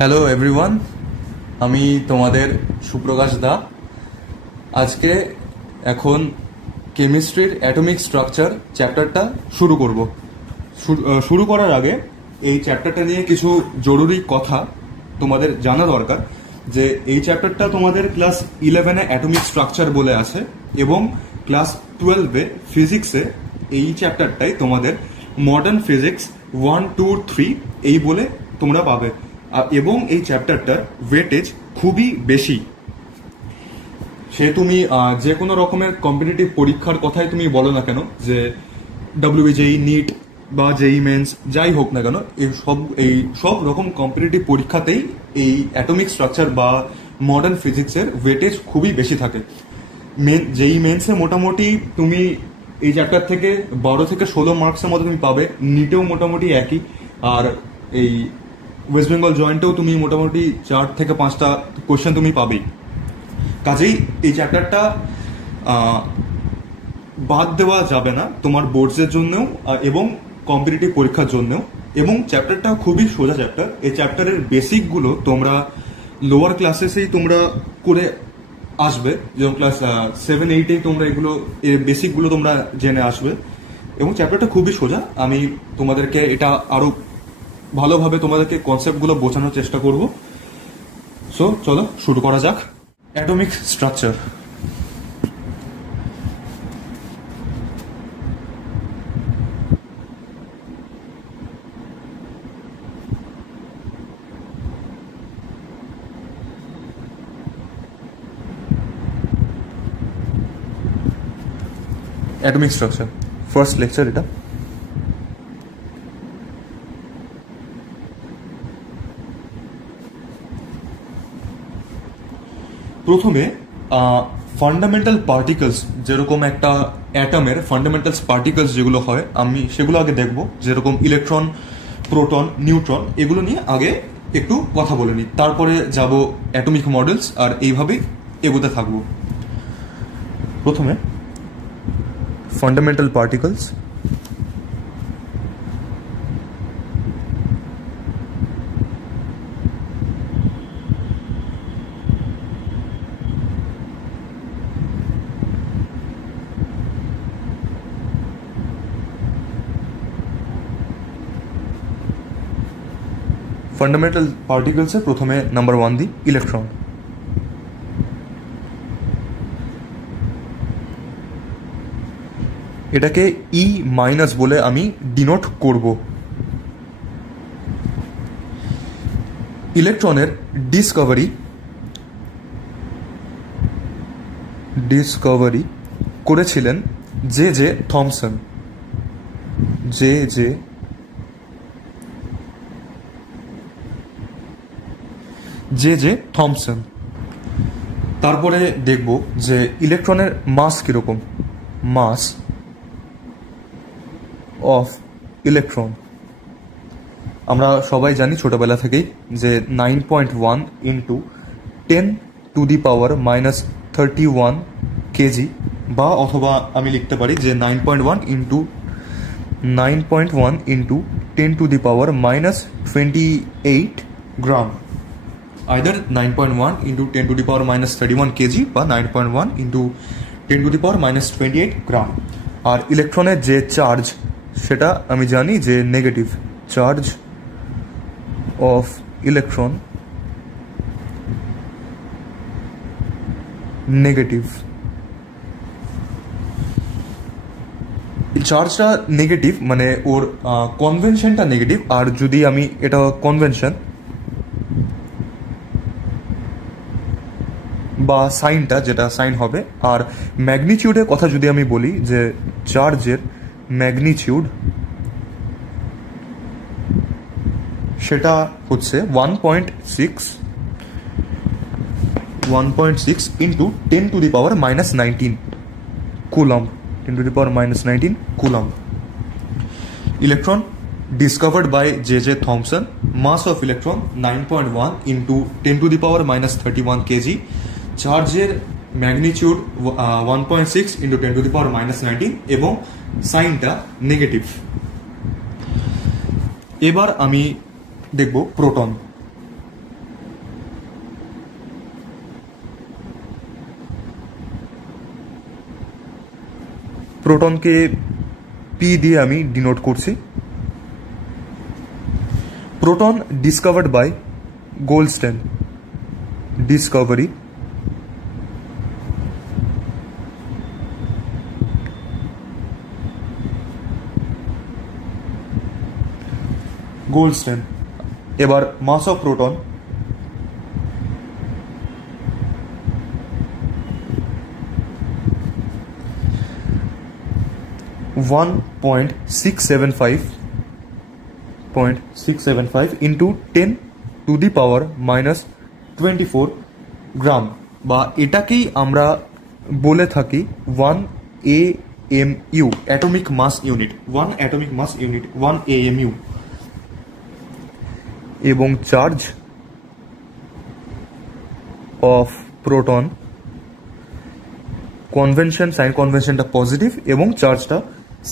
Hello everyone, আমি তোমাদের সুপ্রকাশ দা। আজকে এখন কেমিস্ট্রির অ্যাটমিক স্ট্রাকচার চ্যাপ্টারটা শুরু করব। শুরু করার আগে এই চ্যাপ্টারটা নিয়ে কিছু জরুরি কথা তোমাদের জানা দরকার। যে এই চ্যাপ্টারটা তোমাদের ক্লাস 11-এ অ্যাটমিক স্ট্রাকচার বলে আছে এবং ক্লাস 12-এ ফিজিক্সে এই চ্যাপ্টারটাই তোমাদের মডার্ন ফিজিক্স 1, 2, 3 এই বলে তোমরা পাবে। এবং এই চ্যাপ্টারটার ওয়েটেজ খুবই বেশি। সে তুমি যে কোনো রকমের কম্পিটিটিভ পরীক্ষার কথাই তুমি বলো না কেন, যে WBJEE, নিট বা জেই মেন্স যাই হোক না কেন, এই সব রকম কম্পিটিটিভ পরীক্ষাতেই এই অ্যাটমিক স্ট্রাকচার বা মডার্ন ফিজিক্সের ওয়েটেজ খুবই বেশি থাকে। জেই মেন্সে মোটামুটি তুমি এই চ্যাপ্টার থেকে 12 থেকে 16 মার্কসের মতো তুমি পাবে। নিটেও মোটামুটি একই। আর এই ওয়েস্ট বেঙ্গল জয়েন্টেও তুমি মোটামুটি 4 থেকে 5টা কোয়েশ্চেন তুমি পাবেই। কাজেই এই চ্যাপ্টারটা বাদ দেওয়া যাবে না তোমার বোর্ডসের জন্যও এবং কম্পিটিটিভ পরীক্ষার জন্যও। এবং চ্যাপ্টারটা খুবই সোজা চ্যাপ্টার। এই চ্যাপ্টারের বেসিকগুলো তোমরা লোয়ার ক্লাসেসেই তোমরা করে আসবে, যেমন ক্লাস 7, 8-এই তোমরা এগুলো এর বেসিকগুলো তোমরা জেনে আসবে। এবং চ্যাপ্টারটা খুবই সোজা। আমি তোমাদেরকে এটা আরো ভালোভাবে তোমাদেরকে কনসেপ্টগুলো বোঝানোর চেষ্টা করব। সো চলো শুরু করা যাক। Atomic structure. Atomic structure first lecture এটা। প্রথমে ফান্ডামেন্টাল পার্টিকেলস, যেরকম একটা অ্যাটমের ফান্ডামেন্টালস পার্টিকেলস যেগুলো হয়, আমি সেগুলো আগে দেখব। যেরকম ইলেকট্রন, প্রোটন, নিউট্রন, এগুলো নিয়ে আগে একটু কথা বলে নিই। তারপরে যাব অ্যাটমিক মডেলস, আর এইভাবে এগোতে থাকবো। প্রথমে ফান্ডামেন্টাল পার্টিকেলস। ফান্ডামেন্টাল পার্টিকেলসে প্রথমে নাম্বার 1 দিই, ইলেকট্রন। এটাকে ই মাইনাস বলে আমি ডিনোট করব। ইলেকট্রনের ডিসকভারি করেছিলেন জে থমসন। J Thomson. তারপরে দেখব যে ইলেকট্রনের মাস কিরকম। মাস অফ ইলেকট্রন আমরা সবাই জানি ছোটবেলা থেকেই, যে 9.1 ইন্টু 10⁻⁻31 কেজি, বা অথবা আমি লিখতে পারি যে 9.1 ইন্টু 10⁻28 গ্রাম। either 9.1 into 10⁻31 কেজি বা 9.1 into 10⁻28 গ্রাম। আর ইলেকট্রনের যে চার্জ, সেটা আমি জানি যে negative. Charge of electron negative. চার্জটা নেগেটিভ মানে ওর কনভেনশনটা নেগেটিভ। আর যদি আমি এটা কনভেনশন বা সাইনটা, যেটা সাইন হবে। আর ম্যাগনিটিউডের কথা যদি আমি বলি, যে চার্জের ম্যাগনিটিউড সেটা হচ্ছে 1.6 into 10⁻⁻19 coulomb. 10⁻⁻19 coulomb. Electron discovered by J Thomson. Mass of electron 9.1 into 10⁻31 kg. চার্জের ম্যাগনিটিউড 1.6 into 10⁻19 এবং সাইনটা নেগেটিভ। এবার আমি দেখব প্রোটন। প্রোটনকে পি দিয়ে আমি ডিনোট করছি। Proton discovered by Goldstein, discovery. Goldstein. এবার mass of proton, one point six seven five into 10⁻⁻24 gram, বা এটাকেই আমরা বলে থাকি 1 AMU, atomic mass unit. 1 atomic mass unit, 1 AMU। এবং charge of proton, convention, sign কনভেনশনটা পজিটিভ এবং চার্জটা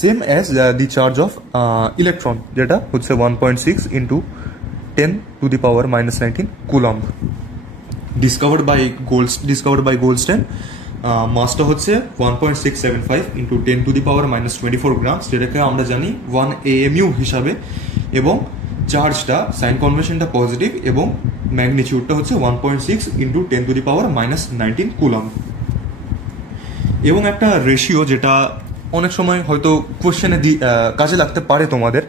same as the charge of electron, যেটা হচ্ছে 1.6 into 10⁻⁻19 coulomb. Discovered by Goldstein. মাসটা হচ্ছে 1.675 ইন্টু 10⁻⁻24 গ্রাম, যেটাকে আমরা জানি 1 AMU হিসাবে, এবং চার্জটা, সাইন কনভেনশনটা পজিটিভ এবং ম্যাগনিটিউডটা হচ্ছে 1.6 ইন্টু 10⁻⁻19 কুলম্ব। এবং একটা রেশিও যেটা অনেক সময় হয়তো কোশ্চেনে কাজে লাগতে পারে তোমাদের,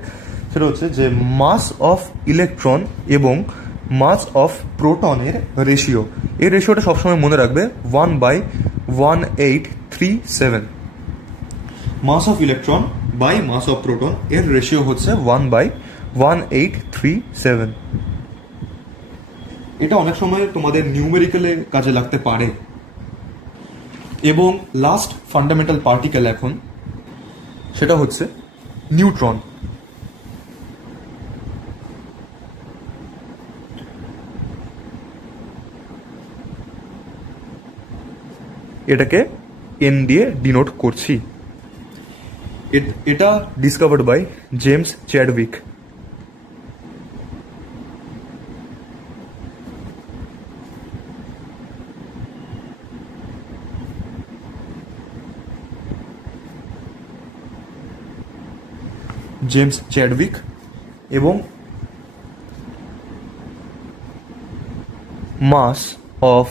সেটা হচ্ছে যে মাস অফ ইলেকট্রন এবং মাস অফ প্রোটনের রেশিও। এই রেশিওটা সবসময় মনে রাখবে 1/1837। Mass of electron by mass of proton এর রেশিও হচ্ছে 1/1837। এটা অনেক সময় তোমাদের নিউমেরিক্যালে কাজে লাগতে পারে। এবং লাস্ট ফান্ডামেন্টাল পার্টিকেল এখন, সেটা হচ্ছে নিউট্রন। এটাকে এন দিয়ে ডিনোট করছি। এটা ডিসকভার্ড বাই জেমস চ্যাডউইক। এবং মাস অফ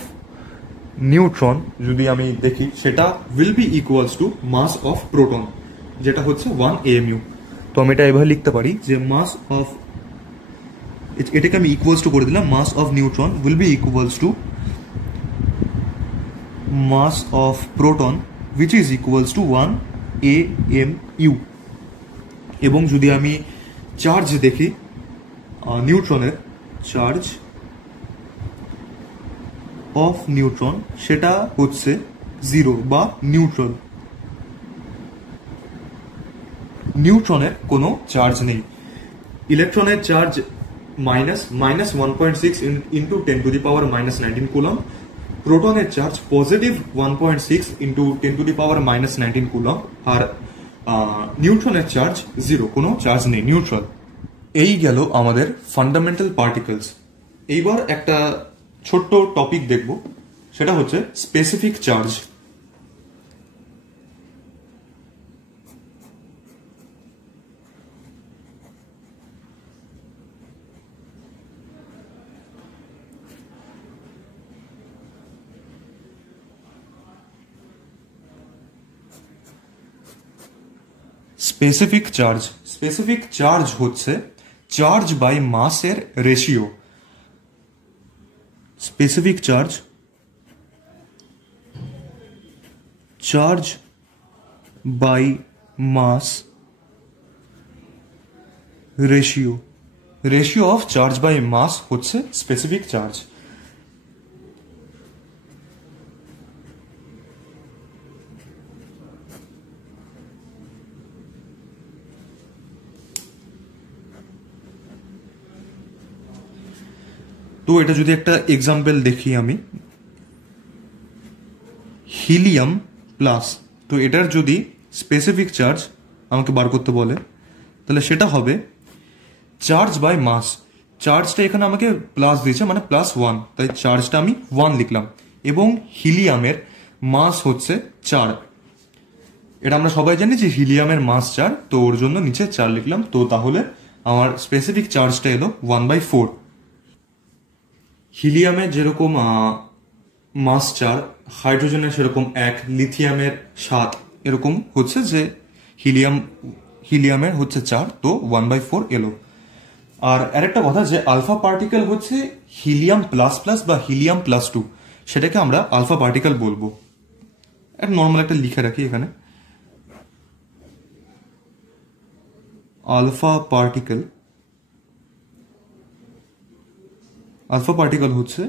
নিউট্রন যদি আমি দেখি, সেটা will be equals to mass of proton, যেটা হচ্ছে 1 AMU। তো আমি এটা এভাবে লিখতে পারি যে মাস অফ, এটাকে আমি ইকুয়ালস টু করে দিলাম, mass of neutron will be equals to mass of proton which is equals to 1 AMU। এবং যদি আমি চার্জ দেখি, নিউট্রনের চার্জ অফ নিউট্রন, সেটা হচ্ছে 0 বা নিউট্রাল। নিউট্রনের কোনো চার্জ নেই। ইলেকট্রনের চার্জ -1.6 ইন্টু 10⁻⁻19 কুলম্ব, প্রোটনের চার্জ পজিটিভ 1.6 ইন্টু 10⁻⁻19 কুলম্ব, আর নিউট্রনের চার্জ 0, কোনো চার্জ নেই, নিউট্রাল। এই গেল আমাদের ফান্ডামেন্টাল পার্টিকেলস। এইবার একটা ছোট্ট টপিক দেখব, সেটা হচ্ছে স্পেসিফিক চার্জ। স্পেসিফিক চার্জ হচ্ছে চার্জ বাই মাসের ratio. Specific charge by mass ratio of charge by mass হচ্ছে স্পেসিফিক চার্জ। তো এটা যদি একটা এক্সাম্পল দেখি আমি, হিলিয়াম প্লাস, তো এটার যদি স্পেসিফিক চার্জ আমাকে বার করতে বলে, তাহলে সেটা হবে চার্জ বাই মাস। চার্জটা এখানে আমাকে প্লাস দিয়েছে, মানে +1, তাই চার্জটা আমি 1 লিখলাম। এবং হিলিয়ামের মাস হচ্ছে 4, এটা আমরা সবাই জানি যে হিলিয়ামের মাস 4, তো ওর জন্য নিচে 4 লিখলাম। তো তাহলে আমার স্পেসিফিক চার্জটা এলো 1/4। হিলিয়ামের যেরকম মাস 4, হাইড্রোজেনের সেরকম 1, লিথিয়ামের 7, এরকম হচ্ছে যে হিলিয়ামের হচ্ছে 4, তো 1/4 এলো। আর আরেকটা কথা যে আলফা পার্টিকেল হচ্ছে হিলিয়াম প্লাস প্লাস বা হিলিয়াম প্লাস 2, সেটাকে আমরা আলফা পার্টিকেল বলবো। একটা নর্মাল একটা লিখে রাখি এখানে, আলফা পার্টিকেল হচ্ছে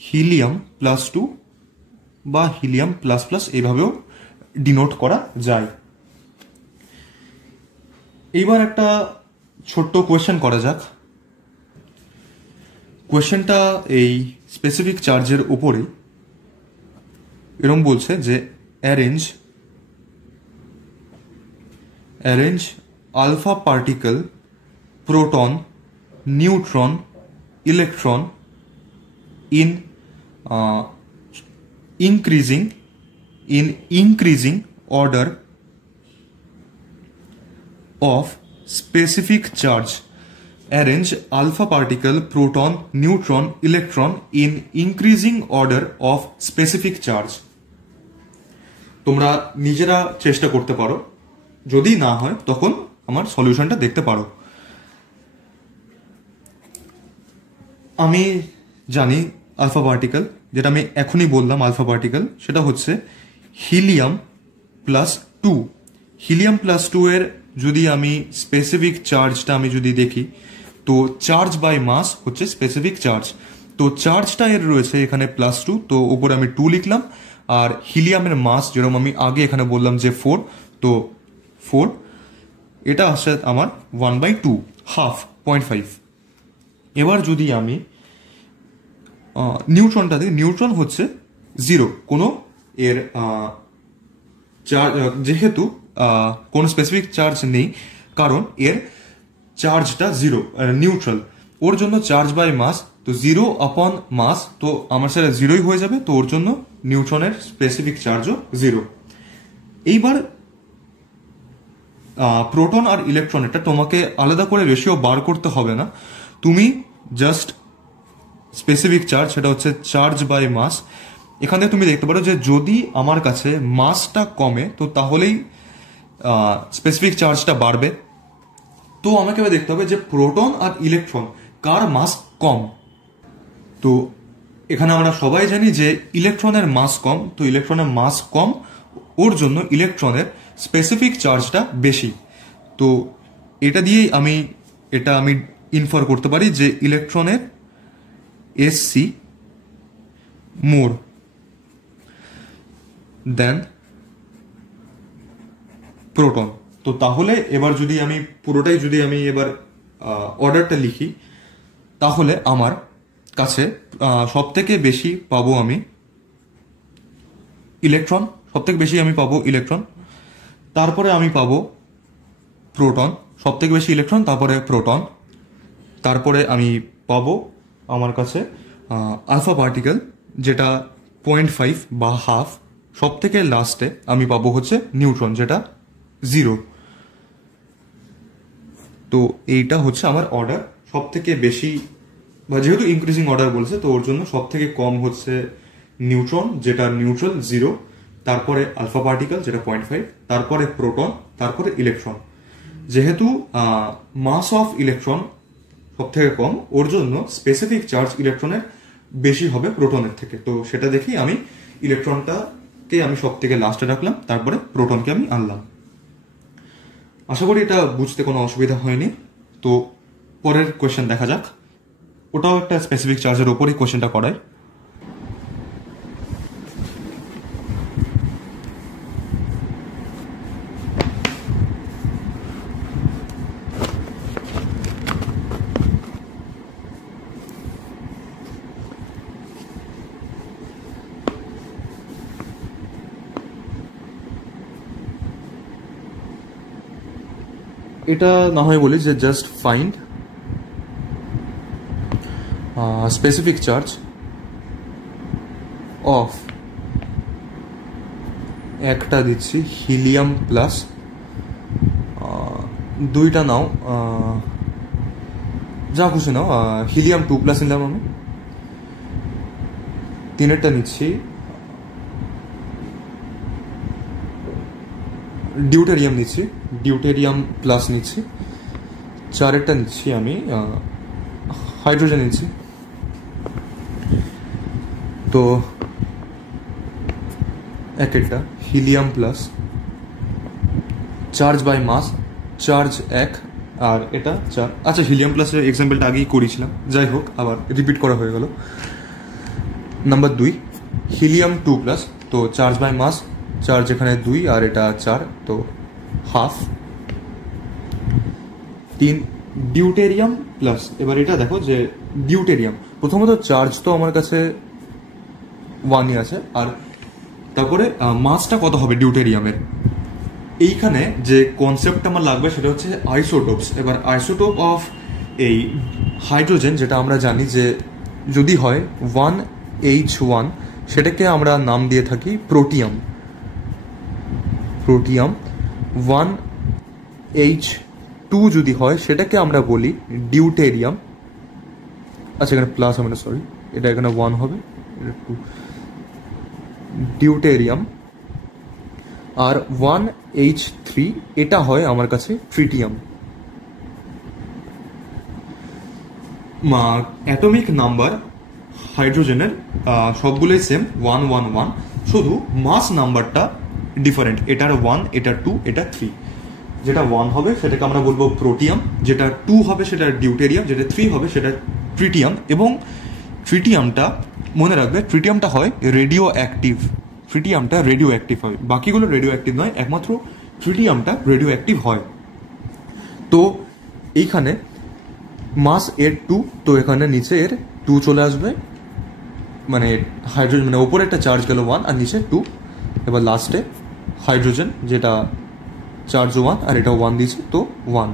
হিলিয়াম প্লাস 2 বা হিলিয়াম প্লাস প্লাস, এইভাবেও ডিনোট করা যায়। এইবার একটা ছোট্ট কোয়েশ্চেন করা যাক। কোয়েশ্চেনটা এই স্পেসিফিক চার্জের উপরেই, এরকম বলছে যে arrange alpha particle, proton, neutron, electron in increasing order of specific charge. Arrange alpha particle, proton, neutron, electron in increasing order of specific charge. তোমরা নিজেরা চেষ্টা করতে পারো, যদি না হয় তখন আমার সলিউশনটা দেখতে পারো। আমি জানি আলফা পার্টিকেল, যেটা আমি এখনই বললাম আলফা পার্টিকেল, সেটা হচ্ছে হিলিয়াম প্লাস 2। হিলিয়াম প্লাস 2 এর যদি আমি স্পেসিফিক চার্জটা আমি যদি দেখি, তো চার্জ বাই মাস হচ্ছে স্পেসিফিক চার্জ। তো চার্জটা এর রয়েছে এখানে প্লাস 2, তো উপরে আমি 2 লিখলাম। আর হিলিয়ামের মাস যেরকম আমি আগে এখানে বললাম যে 4, তো 4, এটা আসছে আমার 1/2, হাফ, 0.5। এবার যদি আমি নিউট্রনটা দিই, নিউট্রন হচ্ছে 0, কোনো এর চার্জ, যেহেতু কোনো স্পেসিফিক চার্জ নেই, কারণ এর চার্জটা 0, নিউট্রাল, ওর জন্য চার্জ বাই মাস, তো 0 আপন মাস, তো আমার সেটা 0ই হয়ে যাবে, তো ওর জন্য নিউট্রনের স্পেসিফিক চার্জও 0। এইবার প্রোটন আর ইলেকট্রন, এটা তোমাকে আলাদা করে রেশিও বার করতে হবে না, তুমি জাস্ট স্পেসিফিক চার্জ, সেটা হচ্ছে চার্জ বাই মাস। এখানে তুমি দেখতে পারো যে যদি আমার কাছে মাসটা কমে, তো তাহলেই স্পেসিফিক চার্জটা বাড়বে। তো আমাকে এবার দেখতে হবে যে প্রোটন আর ইলেকট্রন কার মাস কম। তো এখানে আমরা সবাই জানি যে ইলেকট্রনের মাস কম, তো ইলেকট্রনের মাস কম, ওর জন্য ইলেকট্রনের স্পেসিফিক চার্জটা বেশি। তো এটা দিয়েই আমি ইনফার করতে পারি যে ইলেকট্রনের SC more than প্রোটন। তো তাহলে এবার যদি আমি পুরোটাই যদি আমি এবার অর্ডারটা লিখি, তাহলে আমার কাছে সব থেকে বেশি পাবো আমি ইলেকট্রন, ইলেকট্রন, তারপরে আমি পাবো প্রোটন, সব থেকে বেশি ইলেকট্রন, তারপরে প্রোটন, তারপরে আমি পাবো আমার কাছে আলফা পার্টিকেল, যেটা 0.5 বা হাফ, সব থেকে লাস্টে আমি পাবো হচ্ছে নিউট্রন, যেটা 0। তো এইটা হচ্ছে আমার অর্ডার। সব থেকে বেশি, বা যেহেতু ইনক্রিজিং অর্ডার বলছে, তো ওর জন্য সব থেকে কম হচ্ছে নিউট্রন, যেটা নিউট্রাল 0, তারপরে আলফা পার্টিকেল, যেটা 0.5, তারপরে প্রোটন, তারপরে ইলেকট্রন। যেহেতু মাস অফ ইলেকট্রন সব থেকে কম, ওর জন্য স্পেসিফিক চার্জ ইলেকট্রনের বেশি হবে প্রোটনের থেকে। তো সেটা দেখেই আমি ইলেকট্রনটাকে আমি সব থেকে লাস্টে রাখলাম, তারপরে প্রোটনকে আমি আনলাম। আশা করি এটা বুঝতে কোনো অসুবিধা হয়নি। তো পরের কোয়েশ্চেন দেখা যাক, ওটাও একটা স্পেসিফিক চার্জের ওপরই কোয়েশ্চেনটা করায়। এটা না হয় বলি যে just find specific charge of একটা দিচ্ছি হিলিয়াম প্লাস, দুইটা নাও, যা খুশি নাও, হিলিয়াম 2+ নিলাম আমি। তিনেরটা নিচ্ছি ডিউটেরিয়াম নিচ্ছি, ডিউটেরিয়াম প্লাস নিচ্ছি। চারেরটা নিচ্ছি আমি হাইড্রোজেন নিচ্ছি। তো একটা helium plus, charge by mass, charge 1 আর এটা 4। আচ্ছা, হিলিয়াম প্লাসের এক্সাম্পলটা আগেই করেছিলাম, যাই হোক আবার রিপিট করা হয়ে গেল। নাম্বার 2 হিলিয়াম 2+, তো চার্জ বাই মাস, চার্জ এখানে 2 আর এটা 4, তো হাফ। 3 deuterium plus. এবার এটা দেখো যে ডিউটেরিয়াম, প্রথমত চার্জ তো আমার কাছে 1ই আছে, আর তারপরে মাসটা কত হবে ডিউটেরিয়ামের। এইখানে যে কনসেপ্টটা আমার লাগবে সেটা হচ্ছে আইসোটোপস। এবার আইসোটোপ অফ এই হাইড্রোজেন, যেটা আমরা জানি যে যদি হয় 1H1, সেটাকে আমরা নাম দিয়ে থাকি প্রোটিয়াম। প্রোটিয়াম 1H2 যদি হয় সেটাকে আমরা বলি ডিউটেরিয়াম। আচ্ছা, এখানে প্লাস হবে না, সরি, এটা এখানে 1 হবে, এটা 2, ডিউটেরিয়াম। আর 1H3 এটা হয় আমার কাছে ট্রিটিয়াম। অ্যাটমিক নাম্বার হাইড্রোজেনের সবগুলোই সেম 1 1 1, শুধু মাস নাম্বারটা ডিফারেন্ট। এটার 1, এটা 2, এটা 3। যেটা 1 হবে সেটাকে আমরা বলবো প্রোটিয়াম, যেটা 2 হবে সেটা ডিউটেরিয়াম, যেটা 3 হবে সেটা ট্রিটিয়াম। এবং ট্রিটিয়ামটা মনে রাখবে, ট্রিটিয়ামটা হয় রেডিও অ্যাক্টিভ। ট্রিটিয়ামটা রেডিও অ্যাক্টিভ হয়, বাকিগুলো রেডিও অ্যাক্টিভ নয়, একমাত্র ট্রিটিয়ামটা রেডিও অ্যাক্টিভ হয়। তো এইখানে মাস এর 2, তো এখানে নিচে এর 2 চলে আসবে, মানে হাইড্রোজেন, মানে ওপরে একটা চার্জ গেল 1 আর নিচে 2। এবার লাস্টে হাইড্রোজেন, যেটা চার্জ 1 আর এটা 1 দিয়েছে, তো 1।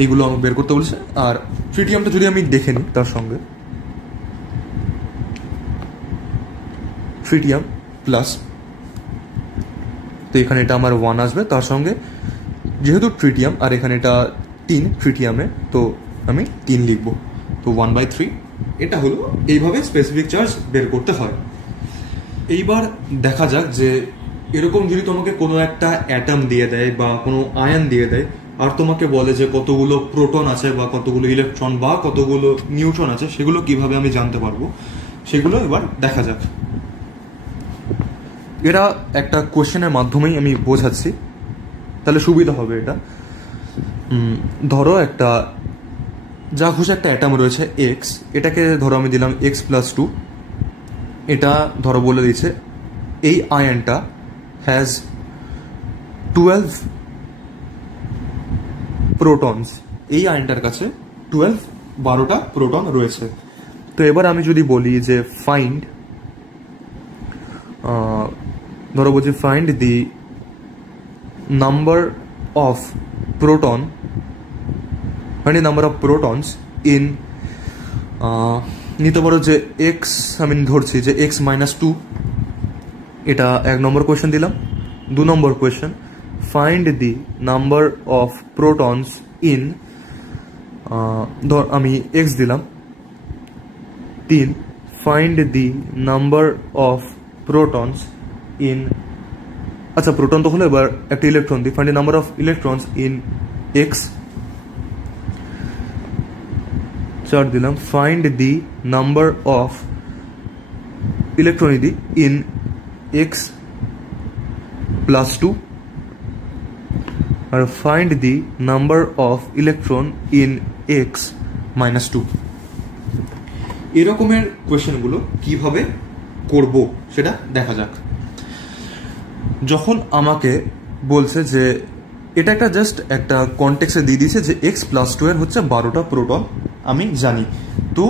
এইগুলো আমাকে বের করতে বলছে। আর ট্রিটিয়ামটা যদি আমি দেখে নিই, তার সঙ্গে ট্রিটিয়াম প্লাস, তো এখানে এটা আমার 1 আসবে, তার সঙ্গে যেহেতু ট্রিটিয়াম আর এখানে এটা 3 ট্রিটিয়ামে, তো আমি 3 লিখবো, তো 1/3। এটা হলো এইভাবে স্পেসিফিক চার্জ বের করতে হয়। এইবার দেখা যাক যে এরকম যদি তোমাকে কোনো একটা অ্যাটম দিয়ে দেয় বা কোনো আয়ন দিয়ে দেয়, আর তোমাকে বলে যে কতগুলো প্রোটন আছে বা কতগুলো ইলেকট্রন বা কতগুলো নিউট্রন আছে, সেগুলো কিভাবে আমি জানতে পারবো, সেগুলো এবার দেখা যাক। এটা একটা কোশ্চেনের মাধ্যমেই আমি বোঝাচ্ছি, তাহলে সুবিধা হবে এটা। ধরো একটা যা খুশি একটা অ্যাটম রয়েছে এক্স, এটাকে ধরো আমি দিলাম x+2। এটা ধরো বলে দিচ্ছে এই আয়নটা হ্যাজ 12 প্রোটনস। এই আয়নটার কাছে 12টা প্রোটন রয়েছে। তো এবার আমি যদি বলি যে ফাইন্ড, ধরো বলছি find the number of proton, find the number of protons in, নিতে পারো যে এক্স, আমি ধরছি যে x-2। এটা 1 নম্বর কোয়েশ্চেন দিলাম। 2 number question, find the number of protons in, ধর আমি এক্স দিলাম। 3, find the number of protons in, আচ্ছা প্রোটন তো হলো, এবার একটা ইলেকট্রন দিই, find the number of electrons in x. 4 দিলাম, find the number of electron in x+2, আর find the number of electron in x-2। এরকমের কোয়েশ্চেনগুলো কিভাবে করব সেটা দেখা যাক। যখন আমাকে বলছে যে এটা একটা জাস্ট একটা কনটেক্সটে দিয়ে দিয়েছে যে x+2 এর হচ্ছে 12টা প্রোটন, আমি জানি, তো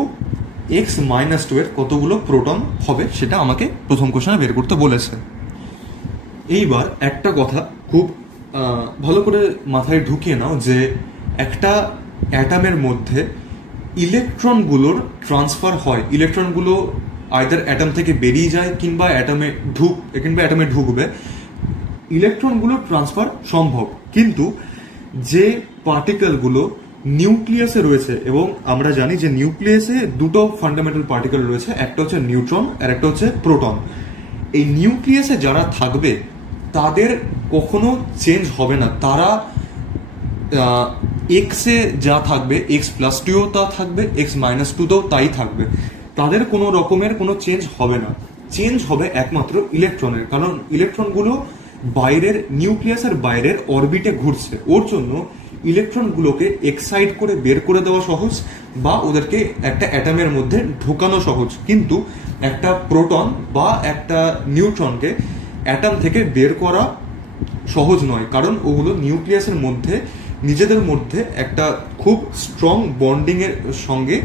x-2 এর কতগুলো প্রোটন হবে সেটা আমাকে প্রথম কোশ্চেনে বের করতে বলেছে। এইবার একটা কথা খুব ভালো করে মাথায় ঢুকিয়ে নাও যে একটা অ্যাটমের মধ্যে ইলেকট্রনগুলোর ট্রান্সফার হয়। ইলেকট্রনগুলো আইদার অ্যাটম থেকে বেরিয়ে যায় কিংবা অ্যাটমে ঢুকবে, ইলেকট্রনগুলো ট্রান্সফার সম্ভব। কিন্তু যে পার্টিকেলগুলো নিউক্লিয়াসে রয়েছে, এবং আমরা জানি যে নিউক্লিয়াসে দুটো ফান্ডামেন্টাল পার্টিকেল রয়েছে, একটা হচ্ছে নিউট্রন আর একটা হচ্ছে প্রোটন। এই নিউক্লিয়াসে যারা থাকবে তাদের কখনো চেঞ্জ হবে না, তারা এক্সে যা থাকবে x+2ও তা থাকবে, x-2তেও তাই থাকবে, তাদের কোনো রকমের কোনো চেঞ্জ হবে না। চেঞ্জ হবে একমাত্র ইলেকট্রনের, কারণ ইলেকট্রনগুলো বাইরের নিউক্লিয়াসের বাইরের অরবিটে ঘুরছে, ওর জন্য ইলেকট্রনগুলোকে এক্সাইট করে বের করে দেওয়া সহজ বা ওদেরকে একটা অ্যাটমের মধ্যে ঢোকানো সহজ। কিন্তু একটা প্রোটন বা একটা নিউট্রনকে অ্যাটম থেকে বের করা সহজ নয়, কারণ ওগুলো নিউক্লিয়াসের মধ্যে নিজেদের মধ্যে একটা খুব স্ট্রং বন্ডিং এর সঙ্গে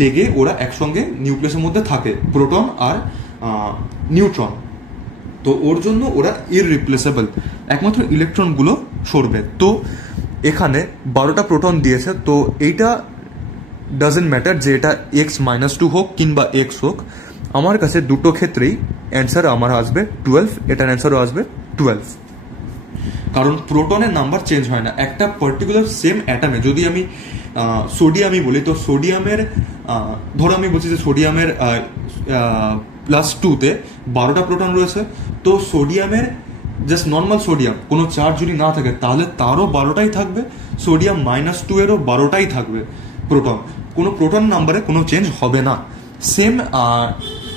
লেগে ওরা একসঙ্গে নিউক্লিয়াসের মধ্যে থাকে, প্রোটন আর নিউট্রন। তো ওর জন্য ওরা ইররিপ্লেসেবল, একমাত্র ইলেকট্রনগুলো সরবে। তো এখানে 12টা প্রোটন দিয়েছে, তো এইটা ডাজেন্ট ম্যাটার যে এটা x-2 হোক কিংবা x হোক, আমার কাছে দুটো ক্ষেত্রেই অ্যান্সার আমার আসবে 12, এটার অ্যান্সারও আসবে 12, কারণ প্রোটনের নাম্বার চেঞ্জ হয় না। একটা পার্টিকুলার সেম অ্যাটামে যদি আমি সোডিয়ামই বলি, তো সোডিয়ামের ধরো আমি বলছি যে সোডিয়ামের +2তে 12টা প্রোটন রয়েছে, তো সোডিয়ামের জাস্ট নর্মাল সোডিয়াম কোনো চার্জ যদি না থাকে তাহলে তারও 12টাই থাকবে, সোডিয়াম -2 এরও 12টাই থাকবে প্রোটন, কোনো প্রোটন নাম্বারে কোনো চেঞ্জ হবে না। সেম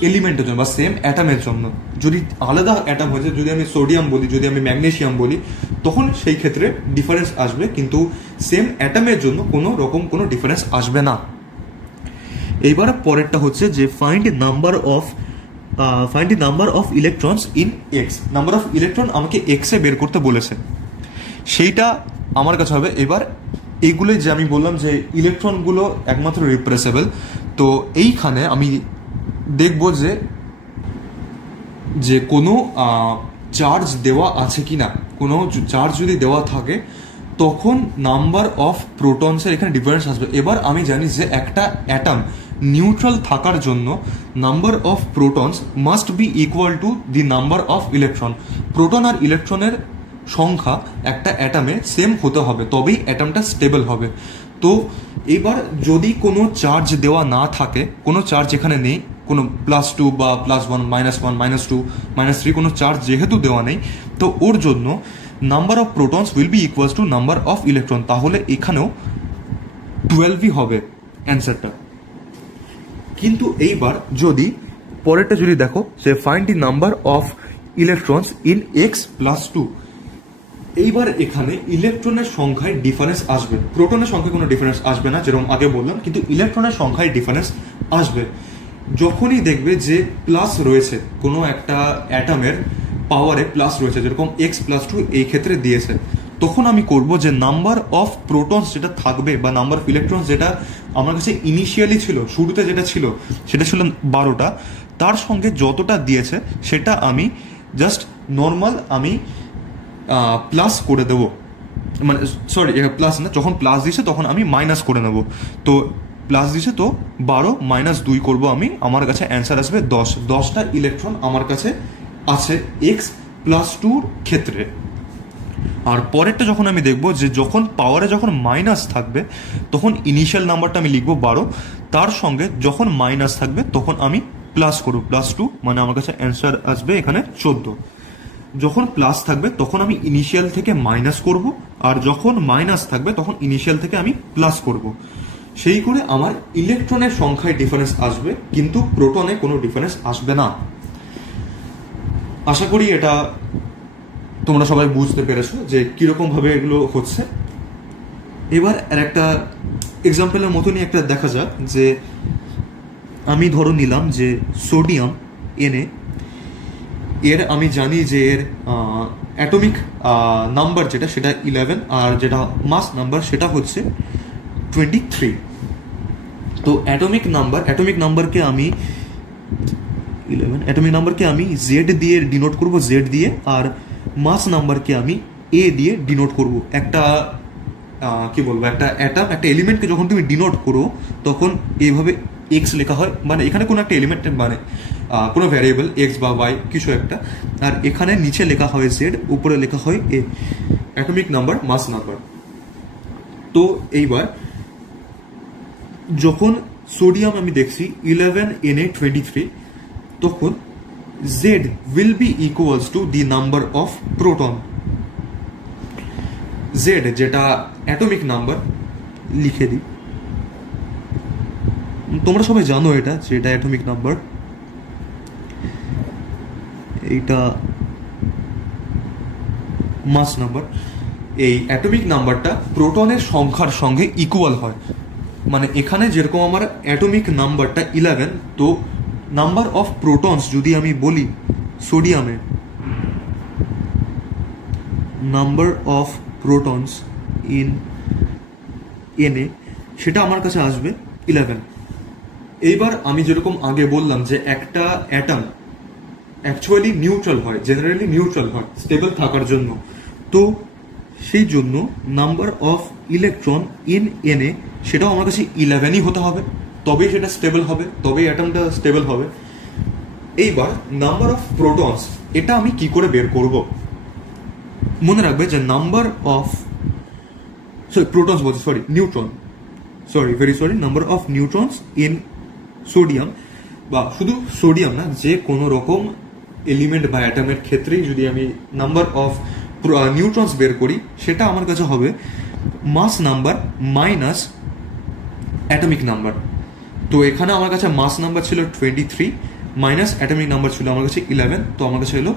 এলিমেন্টের জন্য বা সেম অ্যাটামের জন্য যদি আলাদা অ্যাটাম হয়েছে, যদি আমি সোডিয়াম বলি, যদি আমি ম্যাগনেসিয়াম বলি, তখন সেই ক্ষেত্রে ডিফারেন্স আসবে, কিন্তু সেম অ্যাটামের জন্য কোনো রকম কোনো ডিফারেন্স আসবে না। এইবার পরেরটা হচ্ছে যে find number of electrons in x. Number of electron আমাকে এক্সে বের করতে বলেছে, সেইটা আমার কাছে হবে। এবার এইগুলোই যে আমি বললাম যে ইলেকট্রনগুলো একমাত্র রিপ্রেসেবল, তো এইখানে আমি দেখব যে কোনো চার্জ দেওয়া আছে কি না। কোনো চার্জ যদি দেওয়া থাকে তখন নাম্বার অফ প্রোটনসের এখানে ডিফারেন্স আসবে। এবার আমি জানি যে একটা অ্যাটম নিউট্রাল থাকার জন্য number of protons must be equal to the number of electron. Proton আর ইলেকট্রনের সংখ্যা একটা অ্যাটমে সেম হতে হবে, তবেই অ্যাটমটা স্টেবল হবে। তো এবার যদি কোনো চার্জ দেওয়া না থাকে, কোনো চার্জ এখানে নেই, কোনো +2 বা +1, -1, -2, -3 কোনো চার্জ যেহেতু দেওয়া নেই, তো ওর জন্য number of protons will be equals two number of electron, তাহলে এখানেও 12ই হবে অ্যান্সারটা। কিন্তু এইবার যদি পরেরটা যদি দেখো যে find the number of electrons in x+2, এইবার এখানে ইলেকট্রনের সংখ্যায় ডিফারেন্স আসবে, প্রোটনের সংখ্যায় কোনো ডিফারেন্স আসবে না যেরকম আগে বললাম, কিন্তু ইলেকট্রনের সংখ্যায় ডিফারেন্স আসবে। যখনই দেখবে যে প্লাস রয়েছে, কোনো একটা অ্যাটমের পাওয়ারে প্লাস রয়েছে, যেরকম x+2 এই ক্ষেত্রে দিয়েছে, তখন আমি করব যে নাম্বার অফ প্রোটনস যেটা থাকবে বা নাম্বার অফ ইলেকট্রনস যেটা আমার কাছে ইনিশিয়ালি ছিল, শুরুতে যেটা ছিল সেটা ছিল 12টা, তার সঙ্গে যতটা দিয়েছে সেটা আমি জাস্ট নর্মাল আমি প্লাস করে দেবো, মানে সরি প্লাস না, যখন প্লাস দিয়েছে তখন আমি মাইনাস করে নেব। তো প্লাস দিয়েছে তো 12 - 2 করবো আমি, আমার কাছে অ্যান্সার আসবে 10। 10টা ইলেকট্রন আমার কাছে আছে x+2 ক্ষেত্রে। আর পরেরটা যখন আমি দেখবো যে যখন পাওয়ারে যখন মাইনাস থাকবে তখন ইনিশিয়াল নাম্বারটা আমি লিখবো 12, তার সঙ্গে যখন মাইনাস থাকবে তখন আমি প্লাস করবো +2, মানে আমার কাছে অ্যান্সার আসবে এখানে 14। যখন প্লাস থাকবে তখন আমি ইনিশিয়াল থেকে মাইনাস করব, আর যখন মাইনাস থাকবে তখন ইনিশিয়াল থেকে আমি প্লাস করব। সেই করে আমার ইলেকট্রনের সংখ্যায় ডিফারেন্স আসবে, কিন্তু প্রোটনে কোনো ডিফারেন্স আসবে না। আশা করি এটা তোমরা সবাই বুঝতে পেরেছো যে কিরকম ভাবে এগুলো হচ্ছে। এবার আর একটা এক্সাম্পলের মতনই একটা দেখা যাক, যে আমি ধরো নিলাম যে সোডিয়াম Na, এর আমি জানি যে এর অ্যাটমিক নাম্বার যেটা সেটা 11, আর যেটা মাস নাম্বার সেটা হচ্ছে 23। তো অ্যাটমিক নাম্বারকে আমি 11, অ্যাটমিক নাম্বারকে আমি Z দিয়ে ডিনোট করব, Z দিয়ে, আর মাস নাম্বারকে আমি A দিয়ে ডিনোট করব। একটা কি বলবো, একটা অ্যাটম, একটা এলিমেন্টকে যখন তুমি ডিনোট করো তখন এইভাবে এক্স লেখা হয়, মানে এখানে কোনো একটা এলিমেন্ট, মানে কোনো ভ্যারিয়েবল এক্স বা ওয়াই কিছু একটা, আর এখানে নিচে লেখা হয় জেড, উপরে লেখা হয় এ, অ্যাটমিক নাম্বার, মাস নাম্বার। তো এইবার যখন সোডিয়াম আমি দেখছি 11Na23, তখন Z will be equals to the number of proton. Z যেটা অ্যাটমিক নাম্বার, লিখে দিই, তোমরা সবাই জানো এটা যে এটা অ্যাটমিক নাম্বার, এইটা মাস নাম্বার। এই অ্যাটমিক নাম্বারটা প্রোটনের সংখ্যার সঙ্গে ইকুয়াল হয়, মানে এখানে যেরকম আমার অ্যাটমিক নাম্বারটা 11, তো নাম্বার অফ প্রোটনস যদি আমি বলি সোডিয়ামে, number of protons in Na, সেটা আমার কাছে আসবে 11। এইবার আমি যেরকম আগে বললাম যে একটা অ্যাটম অ্যাকচুয়ালি নিউট্রাল হয়, জেনারেলি নিউট্রাল হয় স্টেবল থাকার জন্য, তো সেই জন্য number of electron in Na সেটাও আমার কাছে 11ই হতে হবে, তবেই সেটা স্টেবল হবে, তবেই অ্যাটমটা স্টেবল হবে। এইবার নাম্বার অফ প্রোটনস, এটা আমি কি করে বের করব? মনে রাখবে যে নাম্বার অফ প্রোটনস বলছি, neutron, number of neutrons in sodium, বা শুধু সোডিয়াম না, যে কোনো রকম এলিমেন্ট বা অ্যাটমের ক্ষেত্রেই যদি আমি নাম্বার অফ নিউট্রনস বের করি, সেটা আমার কাছে হবে মাস নাম্বার মাইনাস অ্যাটমিক নাম্বার। তো এখানে আমার কাছে মাস নাম্বার ছিল 23 মাইনাস অ্যাটমিক নাম্বার ছিল আমার কাছে 11, তো আমার কাছে হলো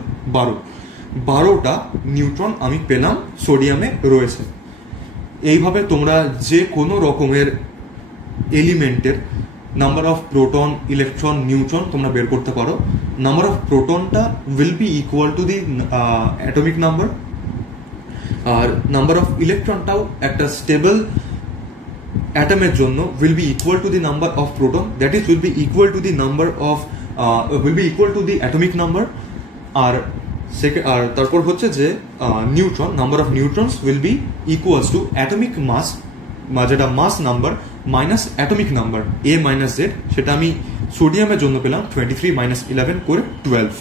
12টা নিউট্রন আমি পেলাম সোডিয়ামে রয়েছে। এইভাবে তোমরা যে কোনো রকমের এলিমেন্টের number of proton, electron, neutron তোমরা বের করতে পারো। নাম্বার অফ প্রোটনটা will be equal to the atomic number, আর নাম্বার অফ ইলেকট্রনটাও একটা স্টেবল অ্যাটমের জন্য will be equal to the number of proton, that is will be equal to the number of will be equal to the atomic number, আর তারপর হচ্ছে যে neutron, number of neutrons will be equals to atomic mass, যেটা mass number minus atomic number A minus Z, সেটা আমি সোডিয়ামের জন্য পেলাম 23 minus 11 করে 12।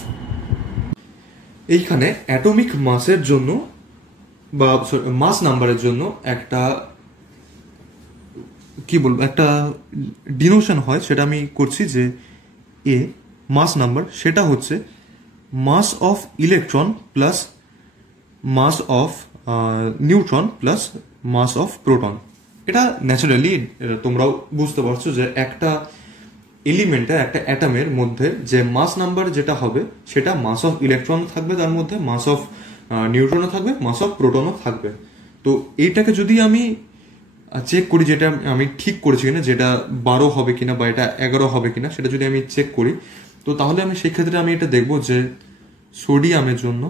এইখানে অ্যাটমিক মাসের জন্য বা মাস নাম্বারের জন্য একটা কি বলবো, একটা ডিনোশন হয়, সেটা আমি করছি যে এ মাস নাম্বার, সেটা হচ্ছে mass of electron plus mass of neutron plus mass of proton. এটা ন্যাচারালি তোমরাও বুঝতে পারছো যে একটা এলিমেন্টে, একটা অ্যাটমের মধ্যে যে মাস নাম্বার যেটা হবে, সেটা মাস অফ ইলেকট্রন থাকবে, তার মধ্যে মাস অফ নিউট্রনও থাকবে, মাস অফ প্রোটনও থাকবে। তো এইটাকে যদি আমি চেক করি, যেটা আমি ঠিক করেছি কিনা, যেটা 12 হবে কিনা বা এটা 11 হবে কিনা, সেটা যদি আমি চেক করি, তো তাহলে আমি সেই ক্ষেত্রে আমি এটা দেখবো যে সোডিয়ামের জন্য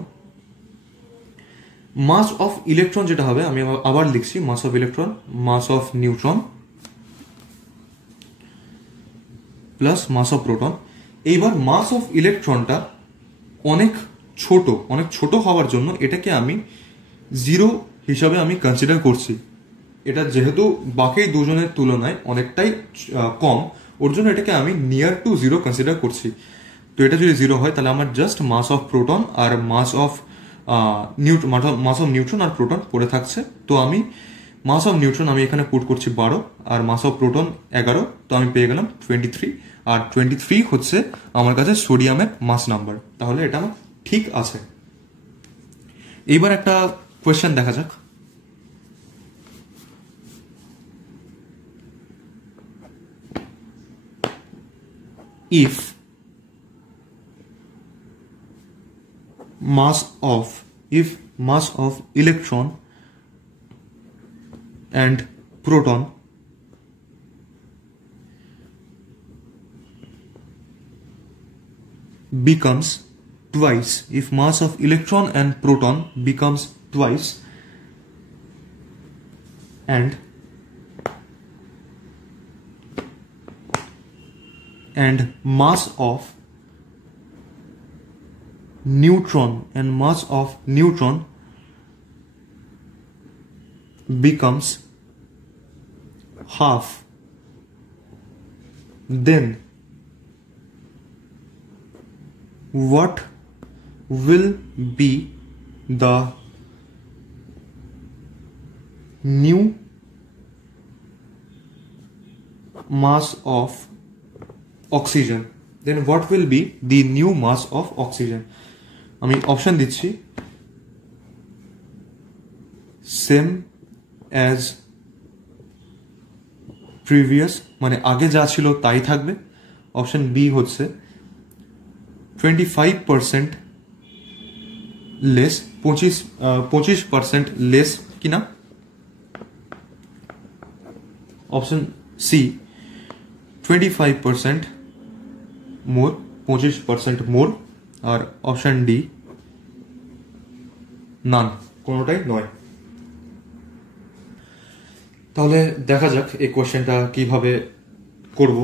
মাস অফ ইলেকট্রন যেটা হবে, আমি আবার লিখছি mass of electron, mass of neutron plus mass of proton. এইবার মাস অফ ইলেকট্রনটা অনেক ছোট হওয়ার জন্য এটাকে আমি 0 হিসাবে আমি কনসিডার করছি। এটা যেহেতু বাকি দুজনের তুলনায় অনেকটাই কম, ওর জন্য এটাকে আমি নিয়ার টু 0 কনসিডার করছি। তো এটা যদি 0 হয়, তাহলে আমার জাস্ট মাস অফ প্রোটন আর মাস অফ নিউট্রন আর প্রোটন পড়ে থাকছে। তো আমি মাস অফ নিউট্রন আমি এখানে পুট করছি 12, আর মাস অফ প্রোটন 11, তো আমি পেয়ে গেলাম 23, আর 23 হচ্ছে আমার কাছে সোডিয়ামের মাস নাম্বার। তাহলে এটা আমার ঠিক আছে। এইবার একটা কোয়েশ্চেন দেখা যাক। If mass of electron and proton becomes twice, if mass of electron and proton becomes twice, and mass of neutron becomes half, then what will be the new mass of oxygen? Then what will be the new mass of oxygen? আমি option দিচ্ছি, same as previous, মানে আগে যা ছিল তাই থাকবে। Option B হচ্ছে 25% less, 25% less কিনা। অপশন সি 25% মোর, 25% মোর। আর অপশন ডি নান, কোনোটাই নয়। তাহলে দেখা যাক এই কোশ্চেনটা কিভাবে করব।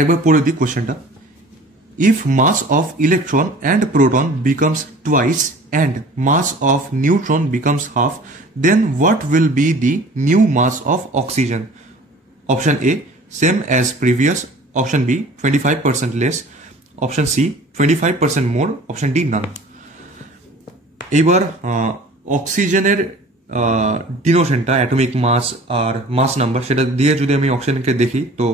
একবার পড়ে দিই কোশ্চেনটা। If mass of electron and proton becomes twice and mass of neutron becomes half, then what will be the new mass of oxygen? Option A same as previous, option B 25% less, option C 25% more, option D none. এইবার অক্সিজেনের ডিনোশনটা atomic মাস আর মাস number সেটা দিয়ে যদি আমি অক্সিজেনকে দেখি তো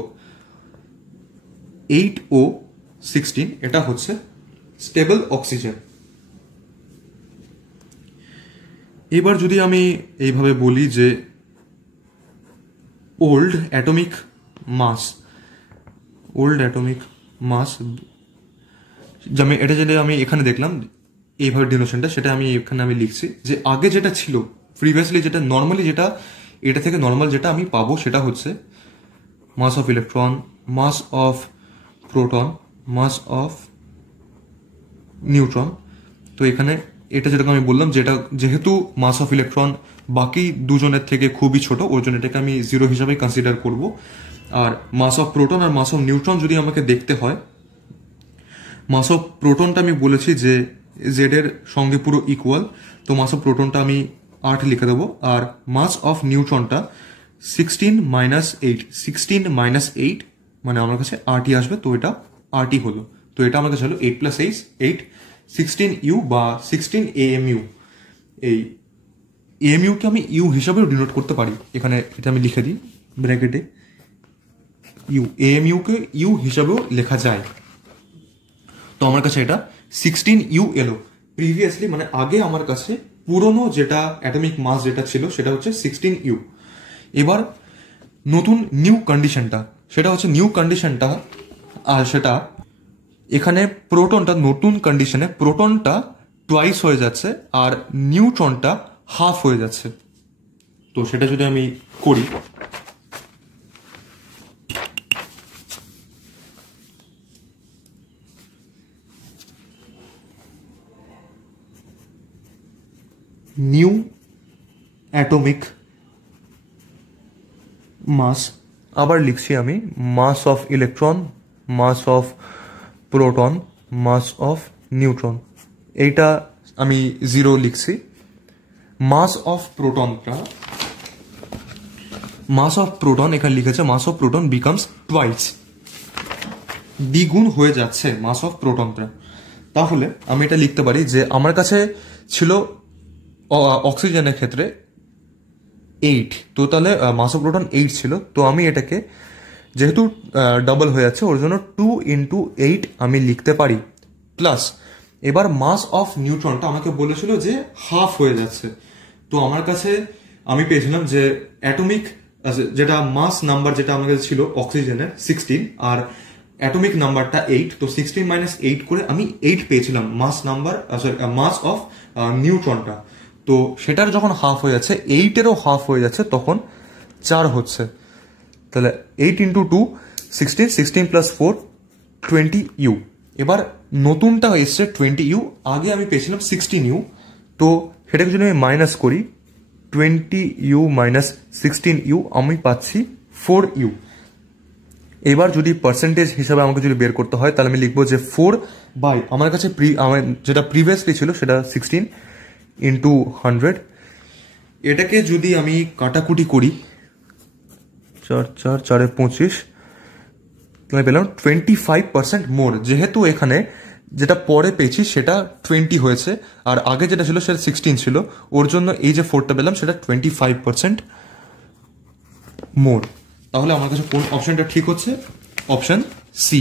8O16 এটা হচ্ছে স্টেবল অক্সিজেন। এবার যদি আমি এইভাবে বলি যে ওল্ড অ্যাটমিক মাস যেমন এটা যদি আমি এখানে দেখলাম এইভাবে ডিনোশনটা, সেটা আমি এখানে আমি লিখছি যে আগে যেটা ছিল প্রিভিয়াসলি, যেটা নর্মালি, যেটা এটা থেকে নর্মাল যেটা আমি পাবো সেটা হচ্ছে mass of electron, mass of proton, mass of neutron. তো এখানে এটা যেটা আমি বললাম, যেটা যেহেতু মাস অফ ইলেকট্রন বাকি দুজনের থেকে খুবই ছোট, ওর জন্য এটাকে আমি 0 হিসাবে কনসিডার করব। আর মাস অফ প্রোটন আর মাস অফ নিউট্রন যদি আমাকে দেখতে হয়, মাস অফ প্রোটনটা আমি বলেছি যে জেড এর সঙ্গে পুরো ইকুয়াল, তো মাস অফ প্রোটনটা আমি 8 লিখে দেবো। আর মাস অফ নিউট্রনটা 16 - 8 মানে আমার কাছে 8ই আসবে, তো এটা 8ই হলো। তো এটা আমার কাছে হলো 8 + 8 16U বা 16 AMU। এই AMU কে আমি ইউ হিসাবেও ডিনোট করতে পারি, এখানে এটা আমি লিখে দিই ব্র্যাকেটে ইউ, AMU কে ইউ হিসাবেও লেখা যায়। তো আমার কাছে এটা 16U এলো। প্রিভিয়াসলি মানে আগে আমার কাছে পুরনো যেটা অ্যাটমিক মাস যেটা ছিল সেটা হচ্ছে 16U। এবার নতুন নিউ কন্ডিশনটা, সেটা হচ্ছে নিউ কন্ডিশনটা, আর সেটা এখানে প্রোটনটা নতুন কন্ডিশনে প্রোটনটা টুয়াইস হয়ে যাচ্ছে আর নিউট্রনটা হাফ হয়ে যাচ্ছে। তো সেটা যদি আমি করি, নিউ অ্যাটমিক মাস, আবার লিখছি আমি mass of electron, mass of proton, mass of neutron, এইটা আমি 0 লিখছি। মাস অফ প্রোটন এখানে লিখেছে mass of proton becomes twice, দ্বিগুণ হয়ে যাচ্ছে মাস অফ প্রোটনটা। তাহলে আমি এটা লিখতে পারি যে আমার কাছে ছিল অক্সিজেনের ক্ষেত্রে 8, তো তাহলে মাস অফ প্রোটন 8 ছিল, তো আমি এটাকে যেহেতু ডাবল হয়ে যাচ্ছে ওর জন্য 2 × 8 আমি লিখতে পারি। প্লাস এবার মাস অফ নিউট্রনটা আমাকে বলেছিল যে হাফ হয়ে যাচ্ছে, তো আমার কাছে আমি পেয়েছিলাম যে অ্যাটমিক যেটা মাস নাম্বার যেটা আমার কাছে ছিল অক্সিজেনের 16 আর অ্যাটমিক নাম্বারটা 8, তো 16 - 8 করে আমি 8 পেয়েছিলাম মাস নাম্বার, মাস অফ নিউট্রনটা। তো সেটার যখন হাফ হয়ে যাচ্ছে, 8-এরও হাফ হয়ে যাচ্ছে, তখন 4 হচ্ছে। তাহলে 8 × 2 16, 16 + 4 20U। এবার নতুনটা এসছে 20U, আগে আমি পেয়েছিলাম 16U, তো সেটাকে যদি আমি মাইনাস করি 20U - 16U আমি পাচ্ছি 4U। এবার যদি পার্সেন্টেজ হিসাবে আমাকে যদি বের করতে হয় তাহলে আমি লিখবো যে 4 বাই আমার কাছে আমার যেটা প্রিভিয়াসলি ছিল সেটা 16 × 100। এটাকে যদি আমি কাটাকুটি করি 4 4 4 25 আমি পেলাম 25% মোর। যেহেতু এখানে যেটা পরে পেয়েছি সেটা 20 হয়েছে, আর আগে যেটা ছিল সেটা 16 ছিল, ওর জন্য এই যে 4টা পেলাম সেটা 25% মোর। তাহলে আমার কাছে কোন অপশনটা ঠিক হচ্ছে? অপশন সি,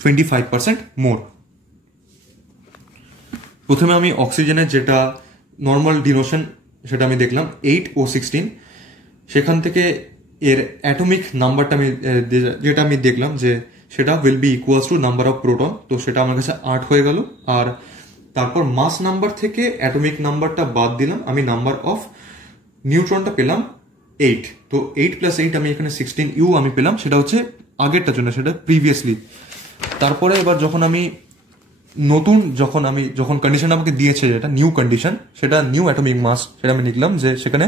25% মোর। প্রথমে আমি অক্সিজেনের যেটা নর্মাল ডিনোশন সেটা আমি দেখলাম 8 ও 16, সেখান থেকে এর অ্যাটমিক নাম্বারটা যেটা আমি দেখলাম যে সেটা will be equals two number of proton, তো সেটা আমার কাছে 8 হয়ে গেল। আর তারপর মাস নাম্বার থেকে অ্যাটমিক নাম্বারটা বাদ দিলাম, আমি নাম্বার অফ নিউট্রনটা পেলাম 8, তো 8 + 8 আমি এখানে 16 ইউ আমি পেলাম, সেটা হচ্ছে আগেরটার জন্য, সেটা প্রিভিয়াসলি। তারপরে এবার যখন আমি যখন কন্ডিশন আমাকে দিয়েছে যেটা নিউ কন্ডিশন, সেটা নিউ অ্যাটমিক মাস, সেটা আমি লিখলাম যে সেখানে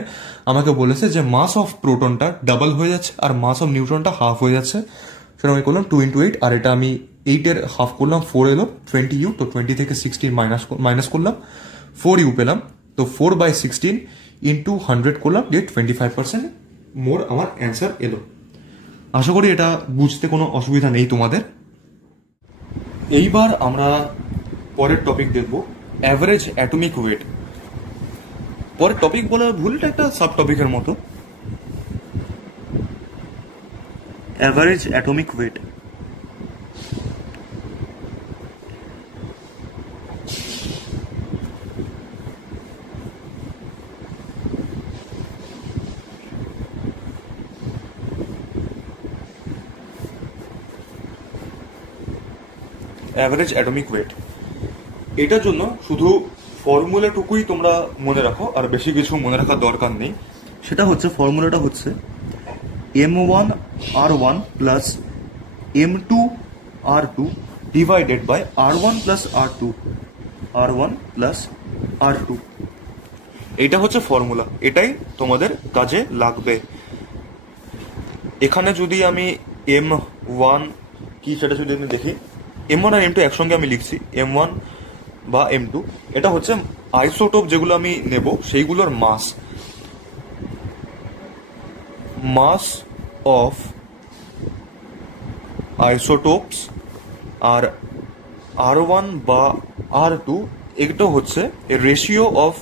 আমাকে বলেছে যে মাস অফ প্রোটনটা ডাবল হয়ে যাচ্ছে আর মাস অফ নিউট্রনটা হাফ হয়ে যাচ্ছে। সেটা আমি করলাম 2 × 8, আর এটা আমি 8-এর হাফ করলাম 4 এলো 20 ইউ, তো 20 থেকে 16 মাইনাস করলাম 4 ইউ পেলাম, তো 4/16 ইন্টু 100 করলাম, দিয়ে 25% মোর আমার অ্যান্সার এলো। আশা করি এটা বুঝতে কোনো অসুবিধা নেই তোমাদের। এইবার আমরা পরের টপিক দেখব, অ্যাভারেজ অ্যাটমিক ওয়েট। পরের টপিক বলা ভুলটা একটা সাব টপিকের মতো। Average atomic weight, average atomic weight, এটার জন্য শুধু ফর্মুলাটুকুই তোমরা মনে রাখো, আর বেশি কিছু মনে রাখার দরকার নেই। সেটা হচ্ছে, ফর্মুলাটা হচ্ছে m1r1 plus m2r2 divided by r1 plus r1 plus r2। এইটা হচ্ছে ফর্মুলা, এটাই তোমাদের কাজে লাগবে। এখানে যদি আমি m1 কি সেটা যদি আমি দেখি, m1 আর m2 একসঙ্গে আমি লিখছি, m1 বা m2, এটা হচ্ছে আইসোটোপ যেগুলো আমি নেব সেইগুলোর মাস অফ আইসোটোপস, আর r1 বা r2 এটা হচ্ছে ratio of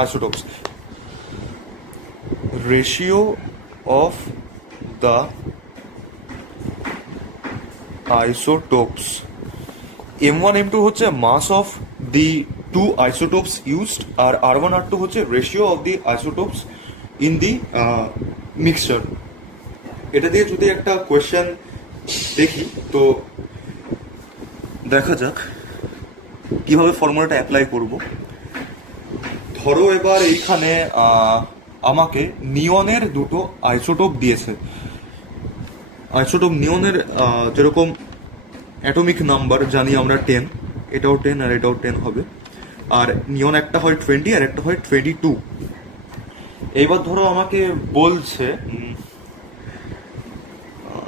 isotopes, ratio of the isotopes. m1 m2 হচ্ছে mass of the two isotopes used, আর r1 r2 হচ্ছে ratio of the isotopes in the mixture. এটা দিয়ে যদি একটা কোয়েশ্চেন দেখি, তো দেখা যাক কিভাবে ফর্মুলাটা অ্যাপ্লাই করব। ধরো এবার এইখানে আমাকে নিয়নের দুটো আইসোটোপ দিয়েছে। আইসোটোপ নিয়নের যেরকম অ্যাটমিক নাম্বার জানি আমরা 10, এটাও 10 আর এটাও 10 হবে, আর নিয়ন একটা হয় 20 আর একটা হয় 22। এইবার ধরো আমাকে বলছে,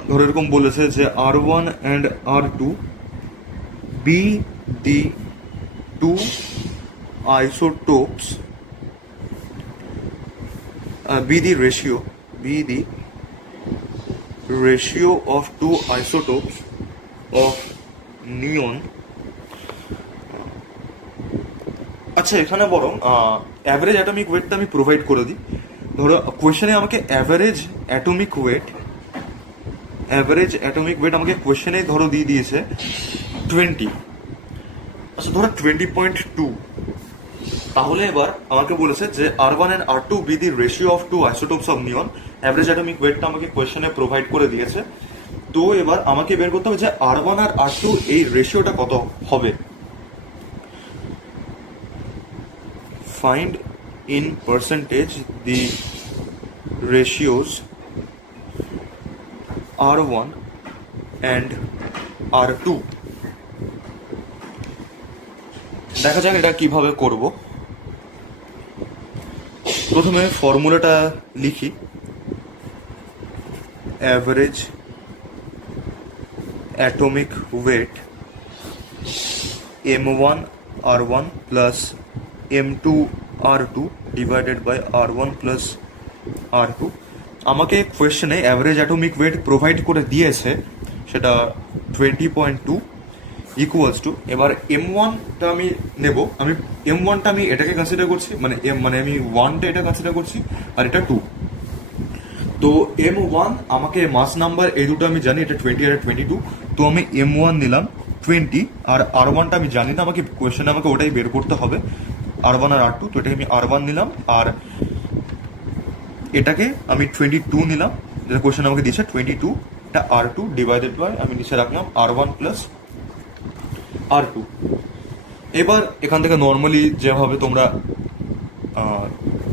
ধরো এরকম বলেছে যে r1 and r2 be the two isotopes, be the ratio of two isotopes of neon। আচ্ছা, এখানে বরং অ্যাভারেজ অ্যাটমিক ওয়েটটা আমি প্রোভাইড করে দিই। ধরো কোয়েশ্চেনে আমাকে অ্যাভারেজ অ্যাটমিক ওয়েট আমাকে কোয়েশ্চেনে ধরো দিয়ে দিয়েছে 20। আচ্ছা, ধরো 20.2। তাহলে এবার আমাকে বলেছে যে r1 and r2 be the ratio of two isotopes of neon। Average atomic ওয়েটটা আমাকে কোয়েশ্চেনে প্রোভাইড করে দিয়েছে, তো এবার আমাকে বের করতে হবে যে r1 আর r2 এই রেশিওটা কত হবে। Find in percentage the ratios r1 and r2। দেখা যাক এটা কিভাবে করব। প্রথমে ফর্মুলাটা লিখি, average atomic weight m1 r1 plus m2 r2 divided by r1 plus R2। আমাকে কোয়েশ্চেনে অ্যাভারেজ অ্যাটমিক ওয়েট প্রোভাইড করে দিয়েছে, সেটা 20.2 ইকুয়ালস টু, এবার M1টা আমি নেব, আমি M1টা আমি এটাকে কনসিডার করছি, মানে আমি 1টা এটা কনসিডার করছি আর এটা 2। তো M1 আমাকে মাস নাম্বার এই দুটো আমি জানি, এটা 20 আর 22, তো আমি M1 নিলাম 20, আর R1টা আমি জানি না, আমাকে কোয়েশ্চেনে আমাকে ওটাই বের করতে হবে, R1 আর R2, তো এটাকে আমি R1 নিলাম, আর এটাকে আমি 22 নিলাম, যেটা কোয়েশ্চেন আমাকে দিয়েছে 22, এটা R2 ডিভাইডেড বাই আমি নিচে রাখলাম R1 প্লাস R2। এবার এখান থেকে নর্মালি যেভাবে তোমরা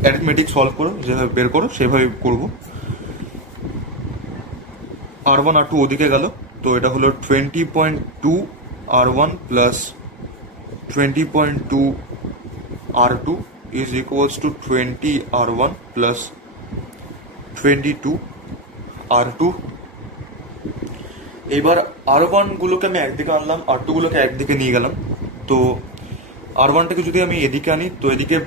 অ্যারিথমেটিক সলভ করো, যেভাবে বের করো সেভাবে করবো। R1 R2 ওদিকে গেল, তো এটা হলো 20.2 R1 plus 20.2 R2 is equals two 20 R1 plus 22 R2। এবার R1 গুলোকে আমি একদিকে আনলাম, R2 গুলোকে একদিকে নিয়ে গেলাম। তো R1টাকে যদি আমি এদিকে আনি, তো এদিকে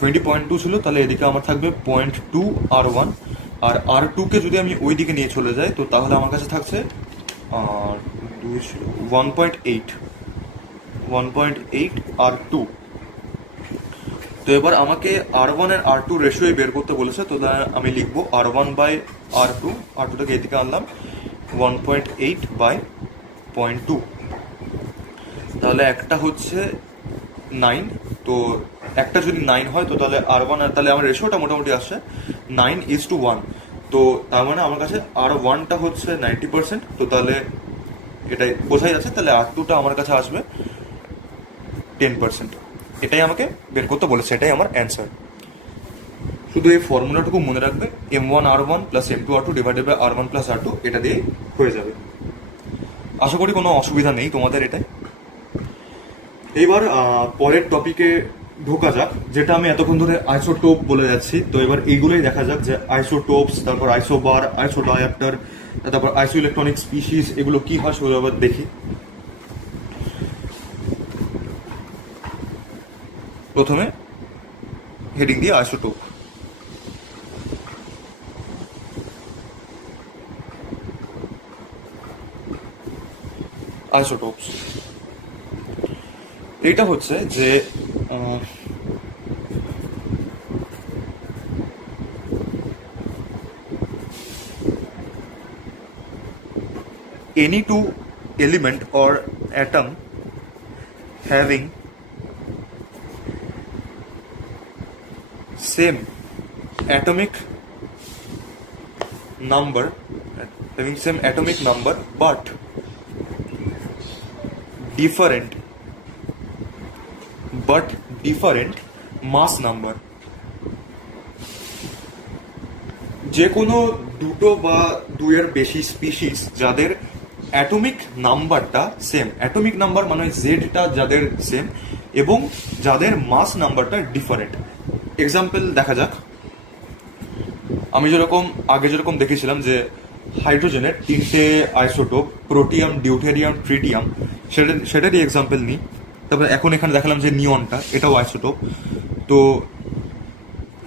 20.2 ছিল, তাহলে এদিকে আমার থাকবে 0.2 R1, আর R2কে যদি আমি ওই দিকে নিয়ে চলে যাই, তো তাহলে আমার কাছে থাকছে 1.8 R2। তো এবার আমাকে R1 আর R2 রেশিও বের করতে বলেছে, তো আমি লিখবো R1 বাই R2, R2টাকে এদিকে আনলাম 1.8 বাই 0.2, তাহলে একটা হচ্ছে 9, তো একটা যদি 9 হয় তো তাহলে R1 আর তাহলে আমার রেশিওটা মোটামুটি আসছে 9:1, তো তার মানে আমার কাছে R1টা হচ্ছে 90%, তো তাহলে এটাই বোঝাই যাচ্ছে, তাহলে R2টা আমার কাছে আসবে 10%। এটাই আমাকে বের করতে বলেছে, এটাই আমার অ্যান্সার। শুধু এই ফর্মুলাটুকু মনে রাখবে, M1 R1 plus M2 R2 divided by R1 plus R2, এটা দিয়ে হয়ে যাবে। আশা করি কোনো অসুবিধা নেই তোমাদের এটাই। এইবার পরের টপিকে ঢোকা যাক, যেটা আমি এতক্ষণ ধরে আইসোটোপ বলে যাচ্ছি। তো এবার এইগুলোই দেখা যাক যে আইসোটোপস, তারপর আইসোবার, আইসোডায়াপ্টার, তারপর আইসো ইলেকট্রনিক স্পিসিস, এগুলো কি হয় সেগুলো আবার দেখি। প্রথমে হেডিং দিয়ে আইসোটোপ। আইসোটোপস এইটা হচ্ছে যে any two element or atom having same atomic number but different mass number, যে কোনো দুটো বা দুইয়ের বেশি স্পিসিস যাদের অ্যাটমিক নাম্বারটা সেম, অ্যাটমিক নাম্বার মানে জেডটা যাদের সেম এবং যাদের মাস নাম্বারটা ডিফারেন্ট। এক্সাম্পল দেখা যাক, আমি আগে যেরকম দেখেছিলাম যে হাইড্রোজেনের 3টে আইসোটোপ, প্রোটিয়াম, ডিউটেরিয়াম, ট্রিটিয়াম, সেটারই এক্সাম্পল নিই। তারপর এখন এখানে দেখালাম যে নিয়নটা, এটাও আইসোটোপ। তো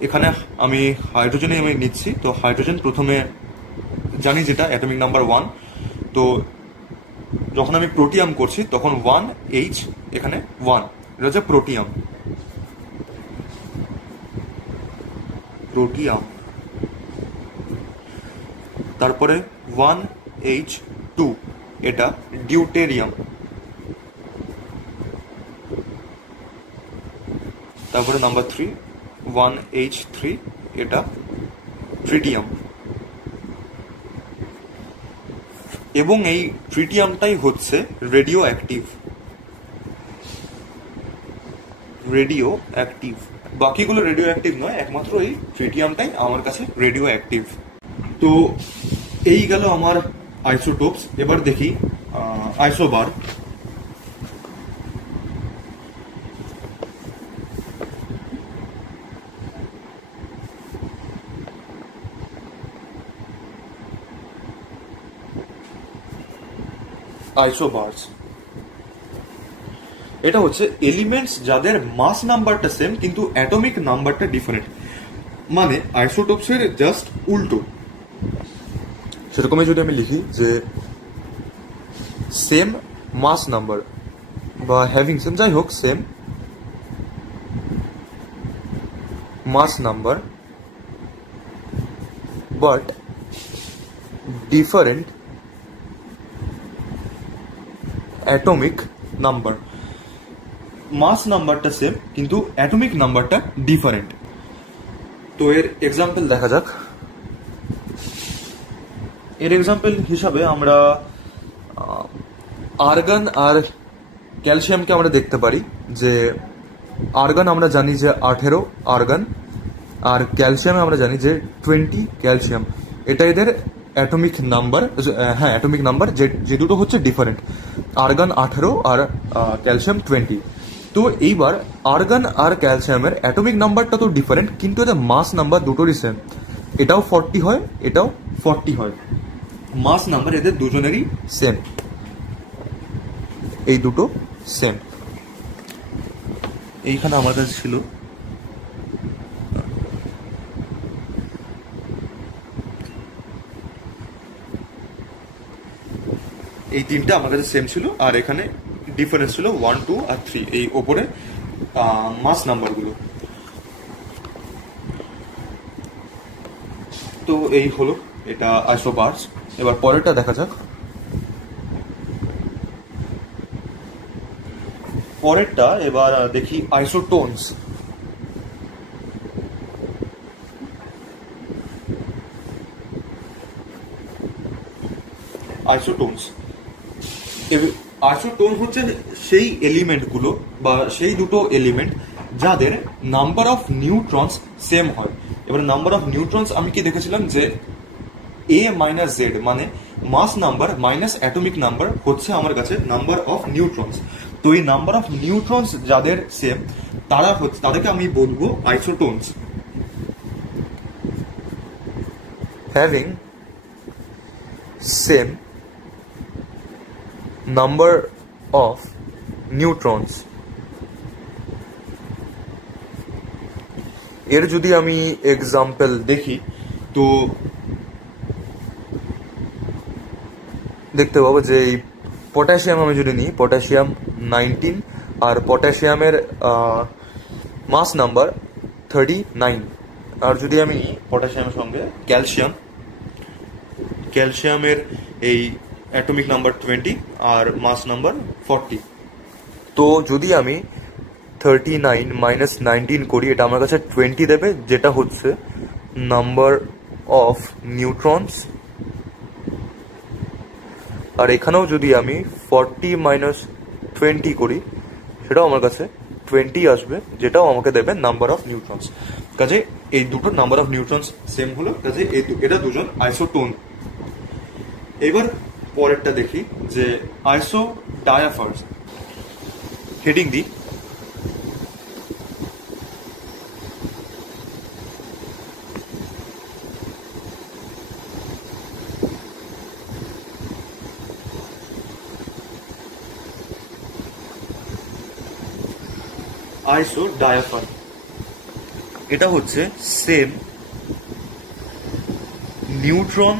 এখানে আমি হাইড্রোজেনে আমি নিচ্ছি, তো হাইড্রোজেন প্রথমে জানি যেটা অ্যাটমিক নাম্বার 1, তো যখন আমি প্রোটিয়াম করছি তখন 1H, এখানে 1, এটা হচ্ছে প্রোটিয়াম। তারপরে 1H2, এটা ডিউটেরিয়াম। তারপরে নাম্বার 3 1H3, এটা ট্রিটিয়াম। এবং এই ট্রিটিয়ামটাই হচ্ছে রেডিও অ্যাক্টিভ। বাকিগুলো রেডিও অ্যাক্টিভ নয়, একমাত্র এই ট্রিটিয়ামটাই আমার কাছে রেডিও অ্যাক্টিভ। তো এই গেল আমার আইসোটোপস। এবার দেখি আইসোবার। আইসোবার্স এটা হচ্ছে এলিমেন্টস যাদের মাস নাম্বারটা সেম কিন্তু অ্যাটমিক নাম্বারটা ডিফারেন্ট। মানে আইসোটোপসের জাস্ট উল্টো। সেরকমই যদি আমি লিখি যে সেম মাস নাম্বার বা হ্যাভিং সেম, যাই হোক same mass number but different atomic number. Mass নাম্বারটা সেম কিন্তু অ্যাটমিক নাম্বারটা ডিফারেন্ট। তো এর এক্সাম্পল দেখা যাক। এর এক্সাম্পল হিসাবে আমরা আর্গন আর ক্যালসিয়ামকে আমরা দেখতে পারি যে আর্গন আমরা জানি যে 18 আর্গন, আর ক্যালসিয়ামে আমরা জানি যে 20 ক্যালসিয়াম। এটা এদের অ্যাটমিক নাম্বার, হ্যাঁ অ্যাটমিক নাম্বার, যে দুটো হচ্ছে ডিফারেন্ট, আর্গন 18 আর ক্যালসিয়াম 20। তো এইবার আর্গন আর ক্যালসিয়ামের অ্যাটমিক নাম্বারটা তো ডিফারেন্ট কিন্তু এদের মাস নাম্বার দুটোরই সেম, এটাও 40 হয় এটাও 40 হয়, মাস নাম্বার এদের দুজনেরই সেম, এই দুটো সেম। এইখানে আমার কাছে ছিল এই তিনটা আমার কাছে সেম ছিল, আর এখানে ডিফারেন্স ছিল 1, 2 আর 3 এই ওপরে মাস নাম্বারগুলো। তো এই হলো এটা আইসোবার্স। এবার পরেরটা দেখা যাক। পরেরটা এবার দেখি আইসোটোনস। আইসোটোনস আইসোটোন হচ্ছে সেই এলিমেন্টগুলো বা সেই দুটো এলিমেন্ট যাদের নাম্বার অফ নিউট্রনস সেম হয়। এবার নাম্বার অফ নিউট্রনস আমি কি দেখেছিলাম যে a মাইনাস জেড, মানে মাস নাম্বার মাইনাস অ্যাটমিক নাম্বার হচ্ছে আমার কাছে নাম্বার অফ নিউট্রনস। তো এই নাম্বার অফ নিউট্রনস যাদের সেম তারা হচ্ছে, তাদেরকে আমি বলবো isotones. Having same number of neutrons। এর যদি আমি এক্সাম্পল দেখি তো দেখতে পাবো যে এই পটাশিয়াম আমি যদি নিই, পটাশিয়াম 19 আর পটাশিয়ামের মাস নাম্বার 39। আর যদি আমি নিই পটাশিয়ামের সঙ্গে ক্যালসিয়াম, ক্যালসিয়ামের এই অ্যাটমিক নাম্বার 20 আর মাস নাম্বার 40। তো যদি আমি 39 মাইনাস 19 করি এটা আমার কাছে 20 দেবে, যেটা হচ্ছে নাম্বার অফ নিউট্রনস। আর এখানেও যদি আমি 40 মাইনাস 20 করি সেটাও আমার কাছে 20 আসবে, যেটাও আমাকে দেবে নাম্বার অফ নিউট্রনস। কাজে এই দুটো নাম্বার অফ নিউট্রনস সেম হলো, কাজে এটা দুজন আইসোটোন। এবার পরেরটা দেখি যে আইসো ডায়াফার্স। হেডিং দি আইসো ডায়াফার। এটা হচ্ছে সেম নিউট্রন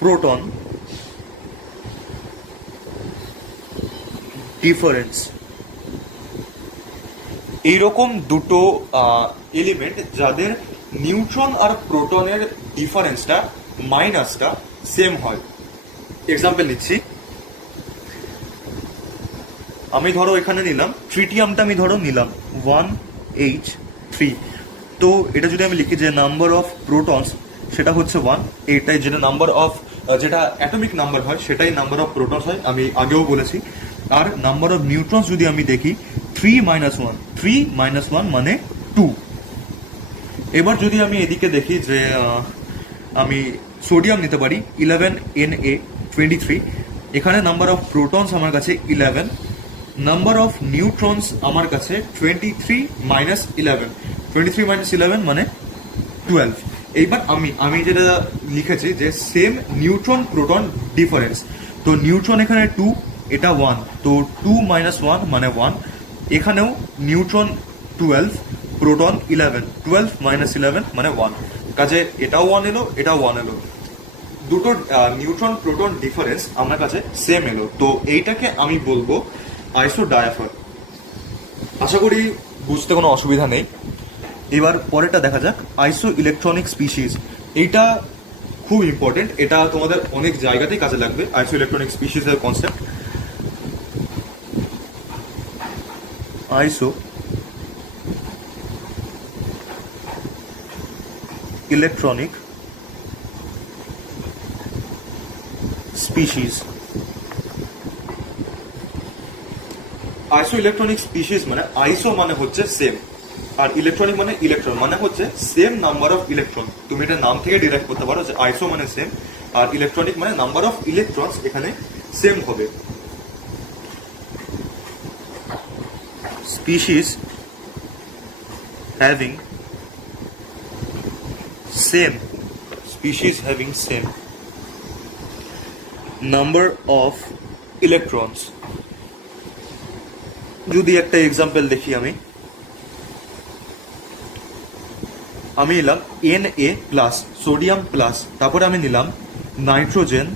প্রোটন ডিফারেন্স। এইরকম দুটো এলিমেন্ট যাদের নিউট্রন আর প্রোটনের ডিফারেন্সটা মাইনাসটা সেম হয়। এক্সাম্পল নিচ্ছি, আমি ধরো এখানে নিলাম ট্রিটিয়ামটা, আমি ধরো নিলাম 1H3। তো এটা যদি আমি লিখি যে নাম্বার অফ প্রোটনস সেটা হচ্ছে 1, এটাই যেটা নাম্বার অফ যেটা অ্যাটমিক নাম্বার হয় সেটাই নাম্বার অফ প্রোটনস হয়, আমি আগেও বলেছি। আর নাম্বার অফ নিউট্রনস যদি আমি দেখি 3 মাইনাস 1, 3 মাইনাস 1 মানে 2। এবার যদি আমি এদিকে দেখি যে আমি সোডিয়াম নিতে পারি 11Na23, এখানে নাম্বার অফ প্রোটনস আমার কাছে 11, নাম্বার অফ নিউট্রনস আমার কাছে 23 মাইনাস 11, 23 মাইনাস 11 মানে 12। এইবার আমি যেটা লিখেছি যে সেম নিউট্রন প্রোটন ডিফারেন্স, তো নিউট্রন এখানে 2, এটা 1, তো 2 মাইনাস 1 মানে 1। এখানেও নিউট্রন 12, প্রোটন 11, 12 মাইনাস 11 মানে 1। কাজে এটাও 1 এলো, এটাও 1 এলো, দুটো নিউট্রন প্রোটন ডিফারেন্স আমার কাছে সেম এলো। তো এইটাকে আমি বলবো আইসোডায়াফার। আশা করি বুঝতে কোনো অসুবিধা নেই। এবার পরেরটা দেখা যাক, আইসো ইলেকট্রনিক স্পিসিস। এইটা খুব ইম্পর্টেন্ট, এটা তোমাদের অনেক জায়গাতেই কাজে লাগবে। আইসো ইলেকট্রনিক স্পিসিস এর কনসেপ্ট, আইসো ইলেকট্রনিক স্পিসিস। আইসো ইলেকট্রনিক স্পিসিস মানে আইসো মানে হচ্ছে সেম, আর ইলেকট্রনিক মানে ইলেকট্রন, মানে হচ্ছে সেম নাম্বার অফ ইলেকট্রন। তুমি এটা নাম থেকে ডিরাইভ করতে পারো যে আইসো মানে সেম, আর ইলেকট্রনিক মানে নাম্বার অফ ইলেকট্রনস এখানে সেম হবে। Species having same, species having same number of electrons. যদি একটা এক্সাম্পল দেখি, আমি নিলাম Na প্লাস সোডিয়াম প্লাস, তারপরে আমি নিলাম নাইট্রোজেন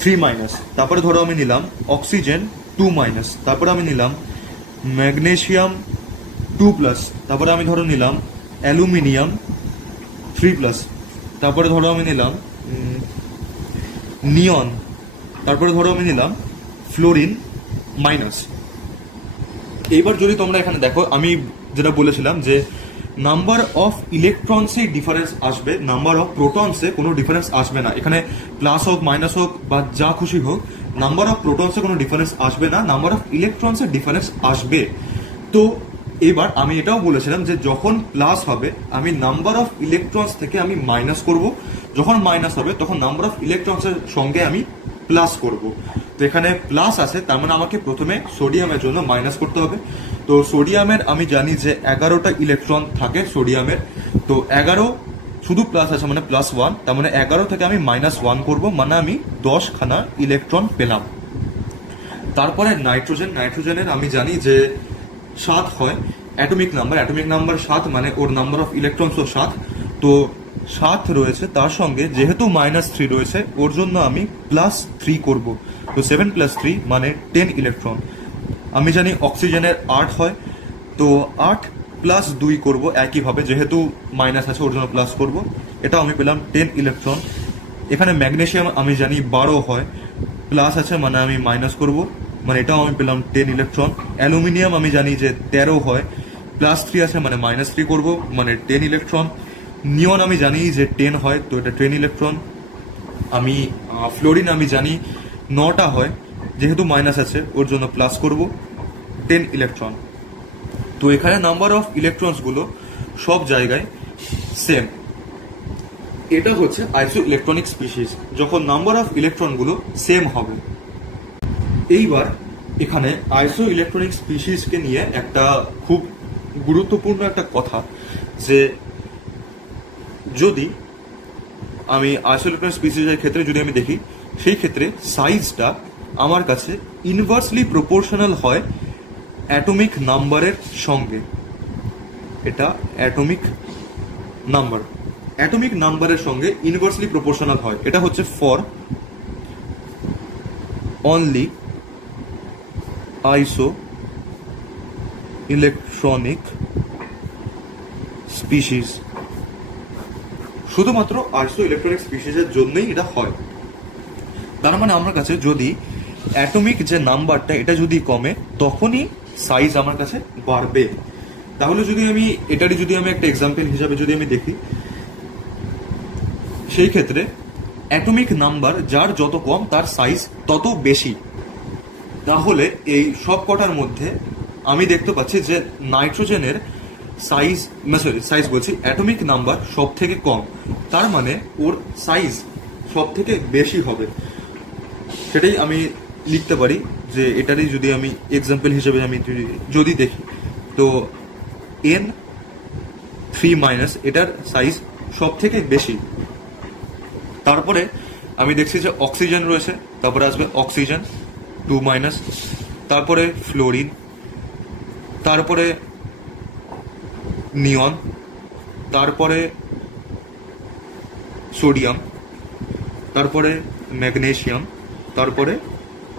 3 মাইনাস, তারপরে ধরো আমি নিলাম অক্সিজেন 2 মাইনাস, তারপরে আমি নিলাম ম্যাগনেসিয়াম 2 প্লাস, তারপরে আমি ধরো নিলাম অ্যালুমিনিয়াম 3 প্লাস, তারপরে ধরো আমি নিলাম নিয়ন, তারপরে ধরো আমি নিলাম ফ্লোরিন মাইনাস। এইবার যদি তোমরা এখানে দেখো, আমি যেটা বলেছিলাম যে নাম্বার অফ ইলেকট্রনসে ডিফারেন্স আসবে, নাম্বার অফ প্রোটনসে কোনো ডিফারেন্স আসবে না। এখানে প্লাস হোক মাইনাস হোক বা যা খুশি হোক, নাম্বার অফ প্রোটনসে কোনো ডিফারেন্স আসবে না, নাম্বার অফ ইলেকট্রনসে ডিফারেন্স আসবে। তো এবার আমি এটাও বলেছিলাম যে যখন প্লাস হবে আমি নাম্বার অফ ইলেকট্রনস থেকে আমি মাইনাস করব, যখন মাইনাস হবে তখন নাম্বার অফ ইলেকট্রনসের সঙ্গে আমি প্লাস করব। তো এখানে প্লাস আছে, তার মানে আমাকে প্রথমে সোডিয়ামের জন্য মাইনাস করতে হবে। তো সোডিয়ামের আমি জানি যে 11টা ইলেকট্রন থাকে সোডিয়ামের, তো 11 শুধু প্লাস আছে মানে +1, তার মানে 11 থেকে আমি -1 করব, মানে আমি 10 খানা ইলেকট্রন পেলাম। তারপরে নাইট্রোজেনের আমি জানি যে 7 হয় অ্যাটমিক নাম্বার 7, মানে ওর নাম্বার অফ ইলেকট্রনসও 7। তো 7 রয়েছে, তার সঙ্গে যেহেতু -3 রয়েছে ওর জন্য আমি +3 করব। তো 7 + 3 মানে 10 ইলেকট্রন। আমি জানি অক্সিজেনের 8 হয়, তো 8 + 2 করব একইভাবে, যেহেতু মাইনাস আছে ওর জন্য প্লাস করব, এটাও আমি পেলাম 10 ইলেকট্রন। এখানে ম্যাগনেসিয়াম আমি জানি 12 হয়, প্লাস আছে মানে আমি মাইনাস করব, মানে এটাও আমি পেলাম 10 ইলেকট্রন। অ্যালুমিনিয়াম আমি জানি যে 13 হয়, +3 আছে মানে -3 করব, মানে 10 ইলেকট্রন। নিয়ন আমি জানি যে 10 হয়, তো এটা 10 ইলেকট্রন। আমি ফ্লোরিন আমি জানি 9টা হয়, যেহেতু মাইনাস আছে ওর জন্য প্লাস করব, 10 ইলেকট্রন। তো এখানে নাম্বার অফ ইলেকট্রনস গুলো সব জায়গায় সেম। এটা হচ্ছে আইসো ইলেকট্রনিক স্পিসিস, যখন নাম্বার অফ ইলেকট্রন গুলো সেম হবে। এইবার এখানে আইসো ইলেকট্রনিক স্পিসিসকে নিয়ে একটা খুব গুরুত্বপূর্ণ একটা কথা, যে যদি আমি আইসো ইলেকট্রনিক স্পিসিসের ক্ষেত্রে যদি আমি দেখি, সেই ক্ষেত্রে সাইজটা আমার কাছে ইনভার্সলি প্রপোর্শনাল হয় অ্যাটমিক নাম্বারের সঙ্গে। এটা অ্যাটমিক নাম্বারের সঙ্গে ইনভার্সলি প্রপোর্শনাল হয়। এটা হচ্ছে ফর অনলি আইসো ইলেকট্রনিক স্পিসিস, শুধুমাত্র আইসো ইলেকট্রনিক স্পিসিসের জন্যই এটা হয়। তার মানে আমার কাছে যদি অ্যাটমিক যে নাম্বারটা এটা যদি কমে, তখনই সাইজ আমার কাছে বাড়বে। তাহলে যদি আমি এটারই যদি আমি একটা এক্সাম্পল হিসাবে যদি আমি দেখি, সেই ক্ষেত্রে অ্যাটমিক নাম্বার যার যত কম তার সাইজ তত বেশি। তাহলে এই সব কটার মধ্যে আমি দেখতে পাচ্ছি যে নাইট্রোজেনের অ্যাটমিক নাম্বার সব থেকে কম, তার মানে ওর সাইজ সব থেকে বেশি হবে। সেটাই আমি লিখতে পারি যে এটারই যদি আমি এক্সাম্পল হিসেবে আমি যদি দেখি, তো N3- এটার সাইজ সব থেকে বেশি। তারপরে আমি দেখছি যে অক্সিজেন রয়েছে, তারপরে আসবে অক্সিজেন 2-, তারপরে ফ্লোরিন, তারপরে নিয়ন, তারপরে সোডিয়াম, তারপরে ম্যাগনেসিয়াম, তারপরে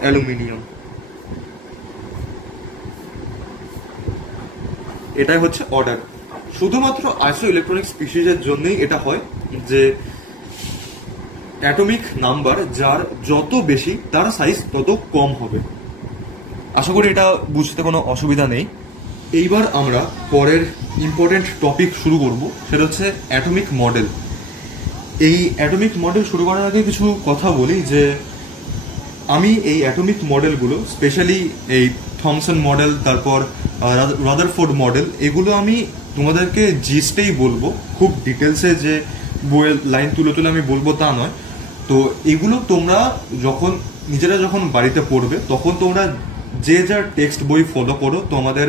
অ্যালুমিনিয়াম। এটাই হচ্ছে অর্ডার। শুধুমাত্র আইসো ইলেকট্রনিক স্পিসিসের জন্যই এটা হয় যে অ্যাটমিক নাম্বার যার যত বেশি তার সাইজ তত কম হবে। আশা করি এটা বুঝতে কোনো অসুবিধা নেই। এইবার আমরা পরের ইম্পর্টেন্ট টপিক শুরু করব, সেটা হচ্ছে অ্যাটমিক মডেল। এই অ্যাটমিক মডেল শুরু করার আগে কিছু কথা বলি যে আমি এই অ্যাটমিক মডেলগুলো স্পেশালি এই থমসন মডেল, তারপর রাদারফোর্ড মডেল, এগুলো আমি তোমাদেরকে জিস্টেই বলবো, খুব ডিটেলসে যে বইয়ের লাইন তুলে তুলে আমি বলবো তা নয়। তো এগুলো তোমরা নিজেরা যখন বাড়িতে পড়বে তখন তোমরা যে যার টেক্সট বই ফলো করো, তোমাদের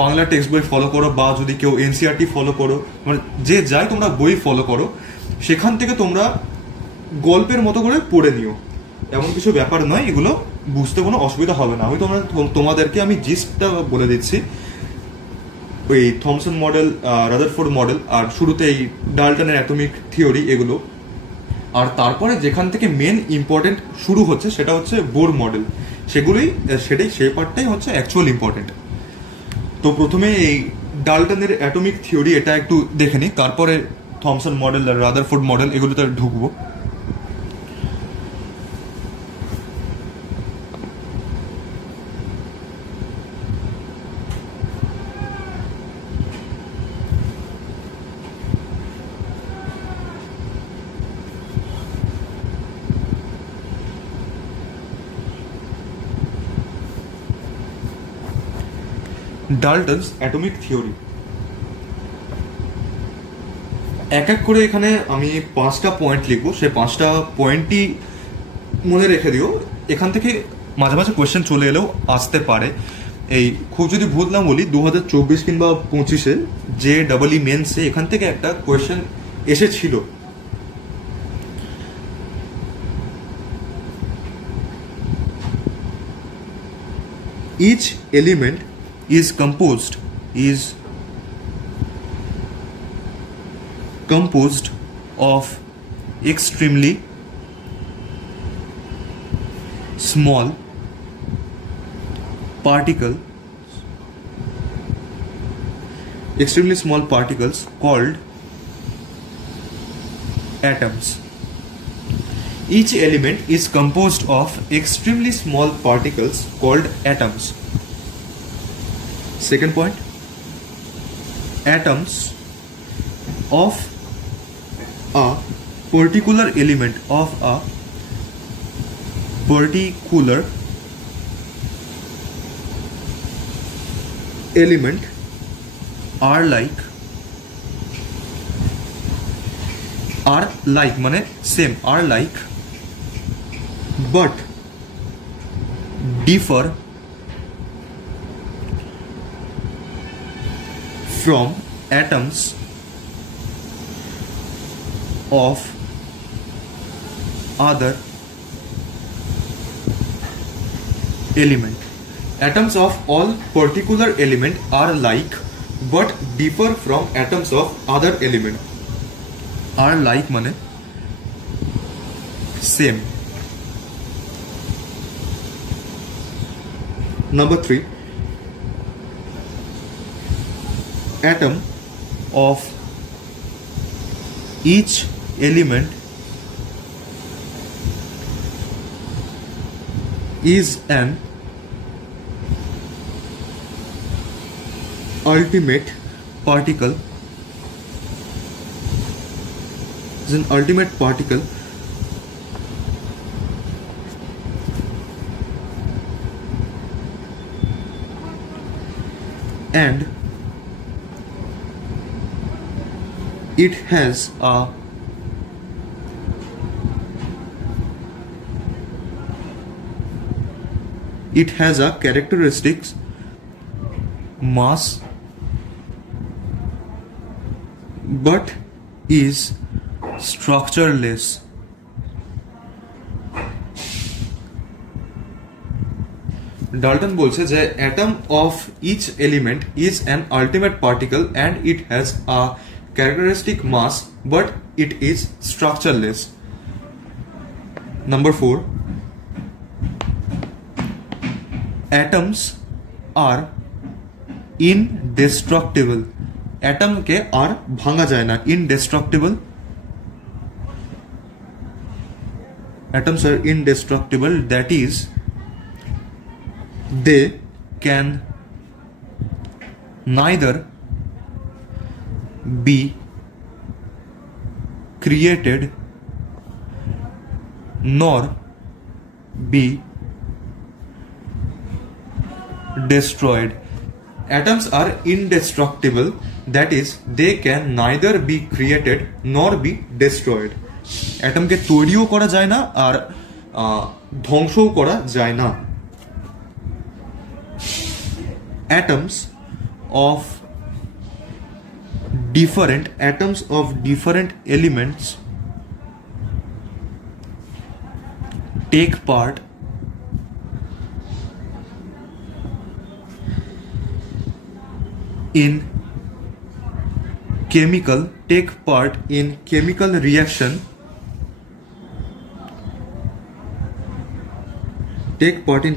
বাংলা টেক্সট বই ফলো করো, বা যদি কেউ এনসিআরটি ফলো করো, মানে যে যাই তোমরা বই ফলো করো, সেখান থেকে তোমরা গল্পের মতো করে পড়ে নিও। এমন কিছু ব্যাপার নয়, এগুলো বুঝতে কোনো অসুবিধা হবে না। আমি তোমাদেরকে আমি জিস্টটা বলে দিচ্ছি। ওই থমসন মডেল, রাদারফোর্ড মডেল, আর শুরুতে এই ডাল্টনের অ্যাটমিক থিওরি, এগুলো। আর তারপরে যেখান থেকে মেন ইম্পর্টেন্ট শুরু হচ্ছে সেটা হচ্ছে বোর মডেল। সেই পার্টটাই হচ্ছে অ্যাকচুয়াল ইম্পর্টেন্ট। তো প্রথমে এই ডাল্টনের অ্যাটমিক থিওরি এটা একটু দেখে নিই, তারপরে থমসন মডেল আর রাদারফোর্ড মডেল এগুলোতে ঢুকবো। ডাল্টনস অ্যাটমিক থিওরি। এক এক করে এখানে আমি 5টা পয়েন্ট লিখবো, সেই 5টা পয়েন্টই মনে রেখে দিও। এখান থেকে মাঝে মাঝে কোয়েশ্চেন চলে এলেও আসতে পারে। এই খুব যদি ভুল না বলি 2024 কিংবা 25-এ যে ডাবলই মেন্সে এখান থেকে একটা কোয়েশ্চেন এসেছিল। Each element is composed of extremely small particles called atoms. Each element is composed of extremely small particles called atoms. Second point, atoms of a particular element are like মানে same, are like but differ from atoms of other element. Atoms of all particular element are like but differ from atoms of other element. Are like মানে same. Number 3, atom of each element is an ultimate particle and it has a characteristics mass but is structureless. Dalton বলছে যে atom of each element is an ultimate particle and it has a characteristic mass but it is structureless. Number 4, atoms are indestructible. অ্যাটমকে আর ভাঙা যায় না, indestructible. Atoms are indestructible, that is they can neither be created nor be destroyed. Atoms are indestructible, that is they can neither be created nor be destroyed. অ্যাটমকে তৈরিও করা যায় না আর ধ্বংসও করা যায় না। atoms of different elements take part in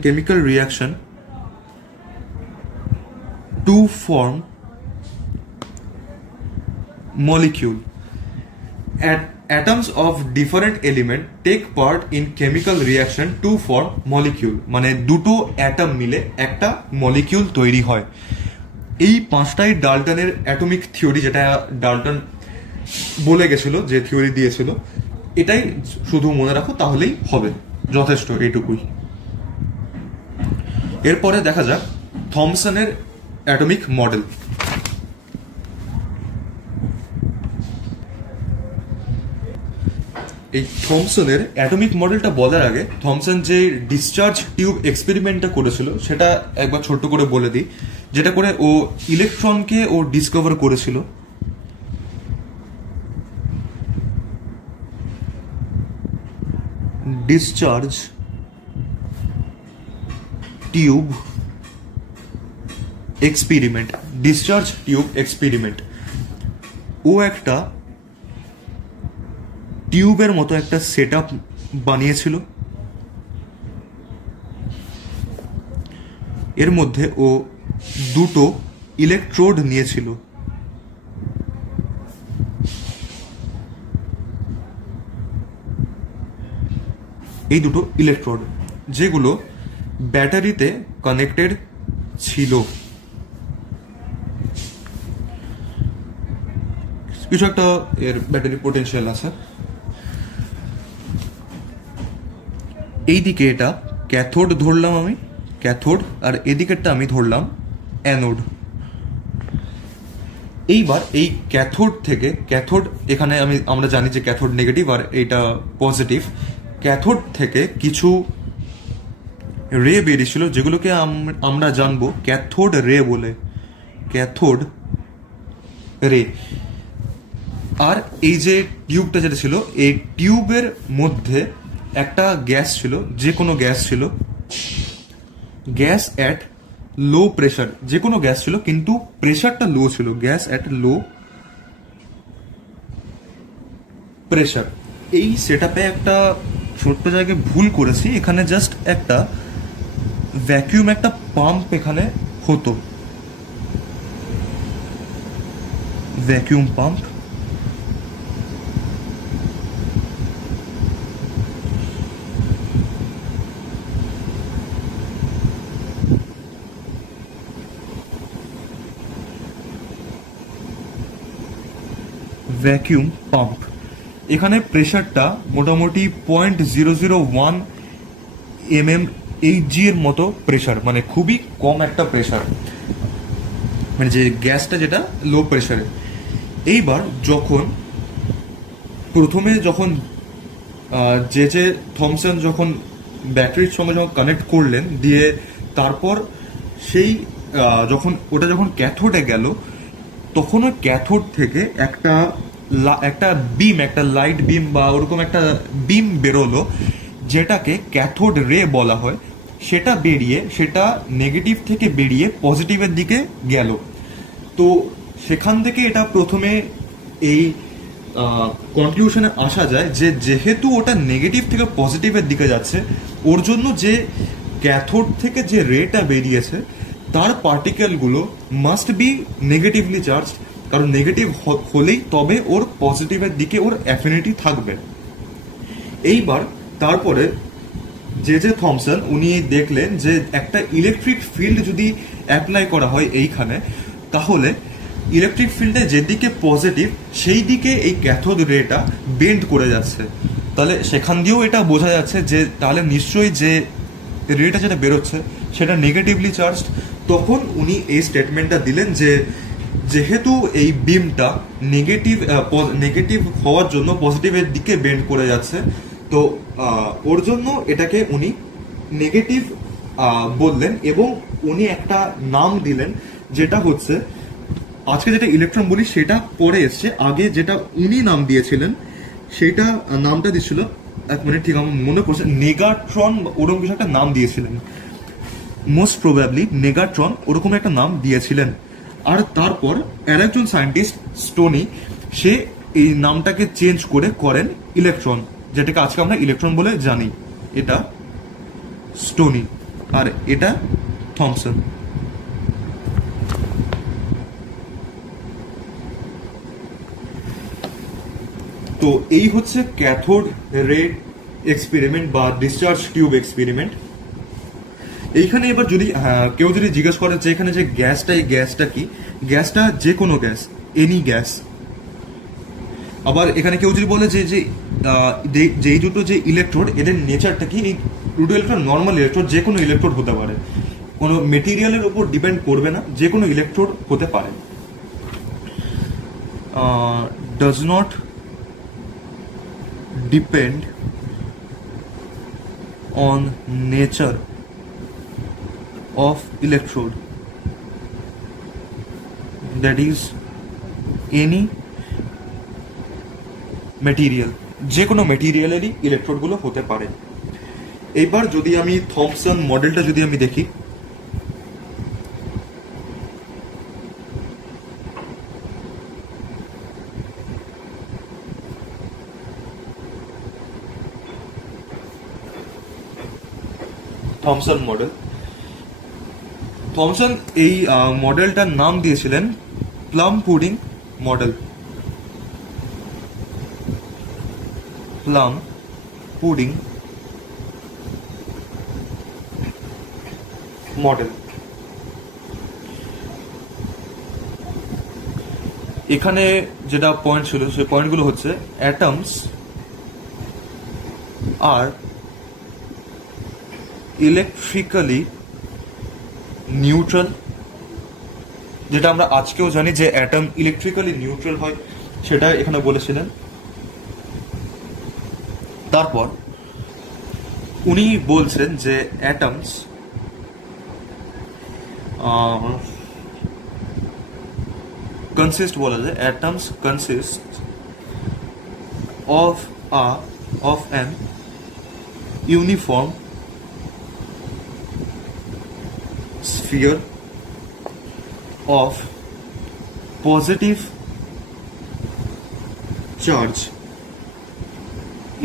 chemical reaction to form molecule. Atoms of different element take part in chemical reaction to form molecule, মানে দুটো atom মিলে একটা মলিকিউল তৈরি হয়। এই পাঁচটাই ডাল্টনের অ্যাটমিক থিওরি, যেটা ডাল্টন বলে গেছিল, যে থিওরি দিয়েছিল, এটাই শুধু মনে রাখো, তাহলেই হবে, যথেষ্ট এইটুকুই। এরপরে দেখা যাক থমসনের অ্যাটমিক মডেল। এই থমসনের অ্যাটমিক মডেলটা বলার আগে থমসন যে ডিসচার্জ টিউব এক্সপেরিমেন্টটা করেছিল সেটা একবার ছোট্ট করে বলে দিই, যেটা করে ও ইলেকট্রনকে ও ডিসকভার করেছিল। ডিসচার্জ টিউব এক্সপেরিমেন্ট, ও একটা টিউবের মতো একটা সেটআপ বানিয়েছিল। এর মধ্যে ও দুটো ইলেকট্রোড নিয়েছিল। এই দুটো ইলেকট্রোড যেগুলো ব্যাটারিতে কানেক্টেড ছিল। কিছু একটা এর ব্যাটারি পোটেনশিয়াল আছে। এইদিকে এটা ক্যাথোড ধরলাম আমি, ক্যাথোড, আর এদিকেরটা আমি ধরলাম অ্যানোড। এইবার এই ক্যাথোড থেকে, ক্যাথোড এখানে আমরা জানি যে ক্যাথোড নেগেটিভ আর এইটা পজিটিভ, ক্যাথোড থেকে কিছু রে বেরিয়েছিল যেগুলোকে আমরা জানবো ক্যাথোড রে বলে, ক্যাথোড রে। আর এই যে টিউবটা যেটা ছিল, এই টিউবের মধ্যে একটা গ্যাস ছিল, যে কোনো গ্যাস ছিল, গ্যাস অ্যাট লো প্রেশার, যে কোনো গ্যাস ছিল কিন্তু প্রেশারটা লো ছিল, গ্যাস অ্যাট লো প্রেশার। এই সেটআপে একটা ছোট্ট জায়গায় ভুল করেছি, এখানে জাস্ট একটা ভ্যাকিউম, একটা পাম্প এখানে হতো, ভ্যাকিউম পাম্প। ভ্যাকিউম পাম্প, এখানে প্রেশারটা মোটামুটি 0.001 mmHg এর মতো প্রেশার, মানে খুবই কম একটা প্রেশার, মানে যে গ্যাসটা যেটা লো প্রেশারে। এইবার প্রথমে যখন যে থমসন যখন ব্যাটারির সঙ্গে যখন কানেক্ট করলেন, দিয়ে তারপর সেই যখন ক্যাথোডে গেল, তখন ওই ক্যাথোড থেকে একটা বিম, একটা লাইট বিম বা ওরকম একটা বিম বেরোলো, যেটাকে ক্যাথোড রে বলা হয়। সেটা নেগেটিভ থেকে বেরিয়ে পজিটিভের দিকে গেল। তো সেখান থেকে এটা প্রথমে এই কনক্লুশনে আসা যায় যে যেহেতু ওটা নেগেটিভ থেকে পজিটিভের দিকে যাচ্ছে, ওর জন্য যে ক্যাথোড থেকে যে রেটা বেরিয়েছে তার পার্টিকেলগুলো মাস্ট বি নেগেটিভলি চার্জড, কারণ নেগেটিভ হলেই তবে ওর পজিটিভের দিকে ওর অ্যাফিনিটি থাকবে। এইবার তারপরে যে থমসন উনি দেখলেন যে একটা ইলেকট্রিক ফিল্ড যদি অ্যাপ্লাই করা হয় এইখানে, তাহলে ইলেকট্রিক ফিল্ডে যেদিকে পজিটিভ সেই দিকে এই ক্যাথোড রেটা বেন্ড করে যাচ্ছে। তাহলে সেখান দিয়েও এটা বোঝা যাচ্ছে যে তাহলে নিশ্চয়ই যে রেটা যেটা বেরোচ্ছে সেটা নেগেটিভলি চার্জড। তখন উনি এই স্টেটমেন্টটা দিলেন যে যেহেতু এই বিমটা নেগেটিভ হওয়ার জন্য পজিটিভের দিকে বেন্ড করে যাচ্ছে, তো ওর জন্য এটাকে উনি নেগেটিভ বললেন এবং উনি একটা নাম দিলেন, যেটা হচ্ছে আজকে যেটা ইলেকট্রন বলি সেটা পরে এসছে, আগে যেটা উনি নাম দিয়েছিলেন সেটা নামটা দিচ্ছিল, এক মিনিট ঠিক আমার মনে পড়ছে, নেগাট্রন ওরকম কিছু একটা নাম দিয়েছিলেন, মোস্ট প্রবাবলি নেগাট্রন ওরকম একটা নাম দিয়েছিলেন। আর তারপর আর একজন সায়েন্টিস্ট স্টোনি, সে এই নামটাকে চেঞ্জ করেন ইলেকট্রন, যেটাকে আজকে আমরা ইলেকট্রন বলে জানি। এটা স্টোনি আর এটা থমসন। তো এই হচ্ছে ক্যাথোড রে এক্সপেরিমেন্ট বা ডিসচার্জ টিউব এক্সপেরিমেন্ট। এইখানে এবার যদি কেউ যদি জিজ্ঞেস করে যে এখানে যে গ্যাসটা, এই গ্যাসটা কি, গ্যাসটা যে কোনো গ্যাস, এনি গ্যাস। আবার এখানে কেউ যদি বলে যে যেই দুটো যে ইলেকট্রোড এদের নেচারটা কি, এই দুটো ইলেকট্রোড নর্মাল ইলেকট্রোড, যে কোনো ইলেকট্রোড হতে পারে, কোনো মেটেরিয়ালের উপর ডিপেন্ড করবে না, যে কোনো ইলেকট্রোড হতে পারে। Does not depend on nature of electrode, that is any material, যে কোনো মেটেরিয়ালেরই ইলেকট্রোডগুলো হতে পারে। এবার যদি আমি থমসন মডেলটা যদি আমি দেখি, থমসন মডেল, থমসন এই মডেলটার নাম দিয়েছিলেন plum pudding model. Plum pudding model. এখানে যেটা পয়েন্ট ছিল সেই পয়েন্টগুলো হচ্ছে অ্যাটমস আর ইলেকট্রিক্যালি নিউট্রাল, যেটা আমরা আজকেও জানি যে অ্যাটম ইলেকট্রিক্যালি নিউট্রাল হয়, সেটা এখানে বলেছিলেন। তারপর উনি বলছেন যে অ্যাটমস কনসিস্ট, বলা যায় atoms consist of an uniform sphere of positive charge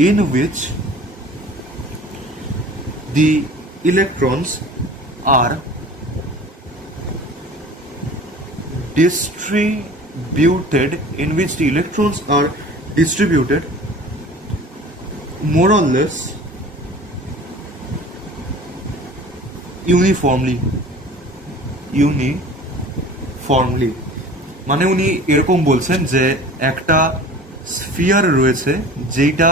in which the electrons are distributed more or less uniformly, মানে উনি এরকম বলছেন যে একটা স্ফিয়ার রয়েছে, যেটা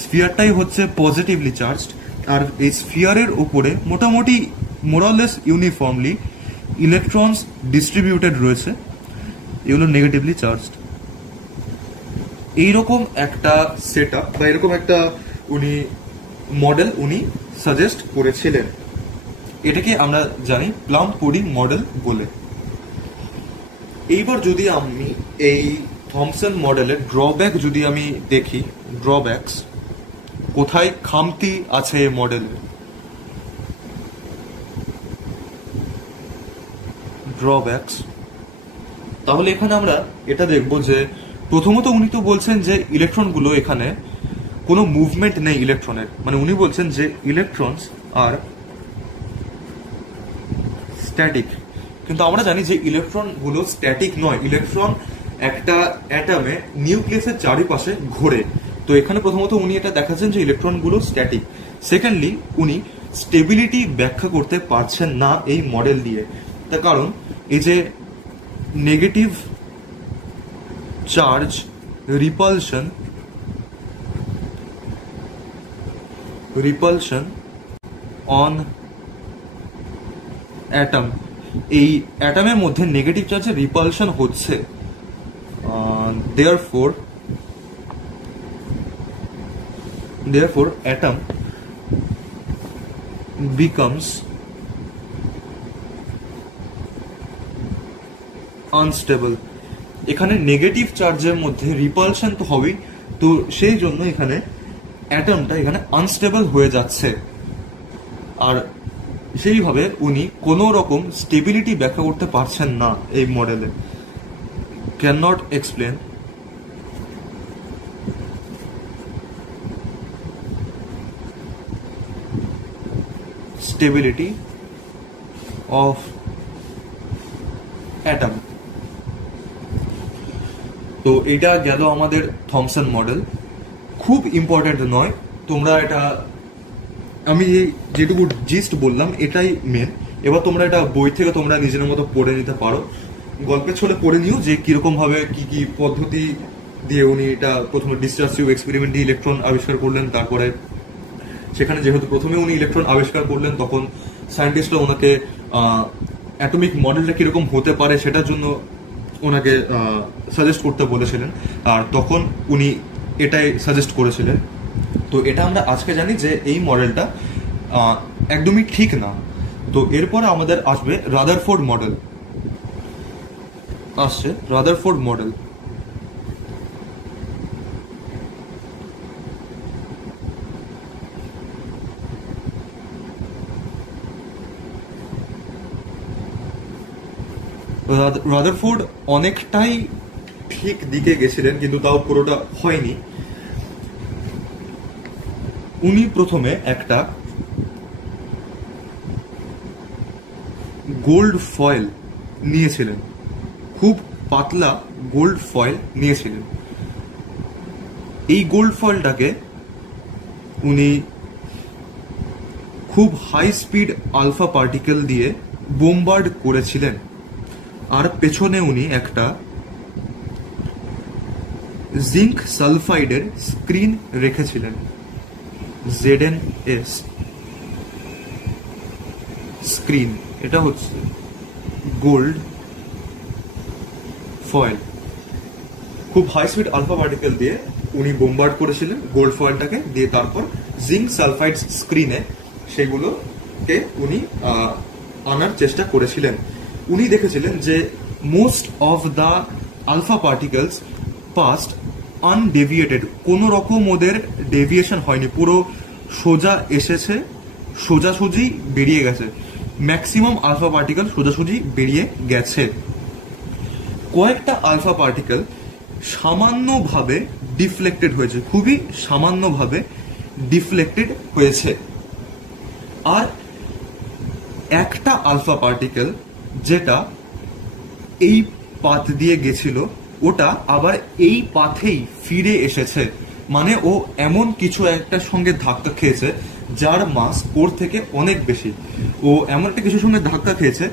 স্ফিয়ারটাই হচ্ছে পজিটিভলি চার্জড, আর এই স্ফিয়ারের উপরে মোটামুটি মোরালেস ইউনিফর্মলি ইলেকট্রনস ডিস্ট্রিবিউটেড রয়েছে, এগুলো নেগেটিভলি চার্জড। এইরকম একটা সেট আপ বা এরকম একটা উনি মডেল উনি সাজেস্ট করেছিলেন। এটাকে আমরা জানি প্লাম পুডিং মডেল বলে। এইবার যদি আমি এই থমসন মডেলের ড্রব্যাক যদি আমি দেখি, ড্রব্যাকস কোথায় খামতি আছে এই মডেলে, ড্রব্যাকস। তাহলে এখানে আমরা এটা দেখব যে প্রথমত উনি তো বলছেন যে ইলেকট্রনগুলো এখানে কোনো মুভমেন্ট নেই ইলেকট্রনের, মানে উনি বলছেন যে ইলেকট্রনস আর স্ট্যাটিক। কিন্তু আমরা জানি যে ইলেকট্রনগুলো স্ট্যাটিক নয়, ইলেকট্রন একটা অ্যাটমে নিউক্লিয়াসের চারিপাশে ঘোরে। তো এখানে প্রথমত উনি এটা দেখাচ্ছেন যে ইলেকট্রনগুলো স্ট্যাটিক। সেকেন্ডলি উনি স্টেবিলিটি ব্যাখ্যা করতে পারছেন না এই মডেল দিয়ে। তার কারণ এই যে negative charge repulsion on atom, এই অ্যাটমের মধ্যে নেগেটিভ চার্জের রিপালশন হচ্ছে। therefore atom becomes unstable। এখানে নেগেটিভ চার্জের মধ্যে রিপালশন তো হবেই, তো সেই জন্য এখানে অ্যাটমটা এখানে আনস্টেবল হয়ে যাচ্ছে। আর সেইভাবে উনি কোনো রকম স্টেবিলিটি ব্যাখ্যা করতে পারছেন না এই মডেলে। Can not explain stability of atom. তো এটা গেল আমাদের থমসন মডেল। খুব ইম্পর্টেন্ট নয়, তোমরা এটা আমি যেটুকু জিস্ট বললাম এটাই মেন। এবার তোমরা এটা বই থেকে তোমরা নিজের মতো পড়ে নিতে পারো, গল্পের ছলে পড়ে নিও যে কিরকম ভাবে কি কি পদ্ধতি দিয়ে উনি এটা প্রথমে ডিসচার্জ টিউব এক্সপেরিমেন্ট দিয়ে ইলেকট্রন আবিষ্কার করলেন। তারপরে সেখানে যেহেতু প্রথমে উনি ইলেকট্রন আবিষ্কার করলেন, তখন সায়েন্টিস্টরা ওনাকে অ্যাটমিক মডেলটা কিরকম হতে পারে সেটার জন্য ওনাকে সাজেস্ট করতে বলেছিলেন, আর তখন উনি এটাই সাজেস্ট করেছিলেন। তো এটা আমরা আজকে জানি যে এই মডেলটা একদমই ঠিক না। তো এরপরে আমাদের আসবে Rutherford model. Rutherford model Rutherford অনেকটাই ঠিক দিকে গেছিলেন, কিন্তু তাও পুরোটা হয়নি। উনি প্রথমে একটা গোল্ড ফয়েল নিয়েছিলেন, খুব পাতলা গোল্ড ফয়েল নিয়েছিলেন। এই গোল্ড ফয়েলটাকে উনি খুব হাই স্পিড আলফা পার্টিকেল দিয়ে বোমবার্ড করেছিলেন, আর পেছনে উনি একটা জিঙ্ক সালফাইডের স্ক্রিন রেখেছিলেন, ZnS স্ক্রিন। এটা হচ্ছে গোল্ড ফয়েল। খুব হাই স্পিড আলফা পার্টিকেল দিয়ে উনি বোমবার্ড করেছিলেন গোল্ড ফয়েলটাকে দিয়ে, তারপর জিঙ্ক সালফাইড স্ক্রিনে সেগুলোকে উনি আনার চেষ্টা করেছিলেন। উনি দেখেছিলেন যে most of the alpha particles passed undeviated, কোন রকম ওদের ডেভিয়েশন হয়নি, পুরো সোজা এসেছে, সোজাসুজি বেরিয়ে গেছে। ম্যাক্সিমাম আলফা পার্টিকেল সোজাসুজি বেরিয়ে গেছে। কয়েকটা আলফা পার্টিকেল সামান্যভাবে ডিফ্লেক্টেড হয়েছে, খুবই সামান্যভাবে ডিফ্লেক্টেড হয়েছে। আর একটা আলফা পার্টিকেল যেটা এই পাথ দিয়ে গেছিল, ওটা আবার এই পাথেই ফিরে এসেছে। মানে ও এমন কিছু একটা সঙ্গে ধাক্কা খেয়েছে যার মাস ওর থেকে অনেক বেশি। ও এমন একটা কিছুর সঙ্গে ধাক্কা খেয়েছে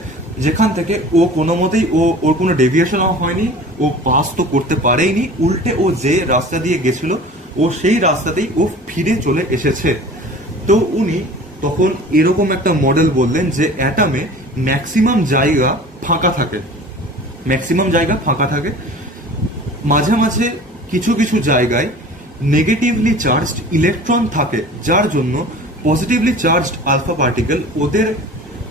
যেখান থেকে ও কোনো মতেই ওর কোনো ডেভিয়েশনও হয়নি, ও পাস তো করতে পারেইনি, উল্টে ও যে রাস্তা দিয়ে গেছিল ও সেই রাস্তাতেই ও ফিরে চলে এসেছে। তো উনি তখন এরকম একটা মডেল বললেন যে অ্যাটমে ম্যাক্সিমাম জায়গা ফাঁকা থাকে, মাঝে মাঝে কিছু কিছু জায়গায় নেগেটিভলি চার্জড ইলেকট্রন থাকে, যার জন্য পজিটিভলি চার্জড আলফা পার্টিকেল ওদের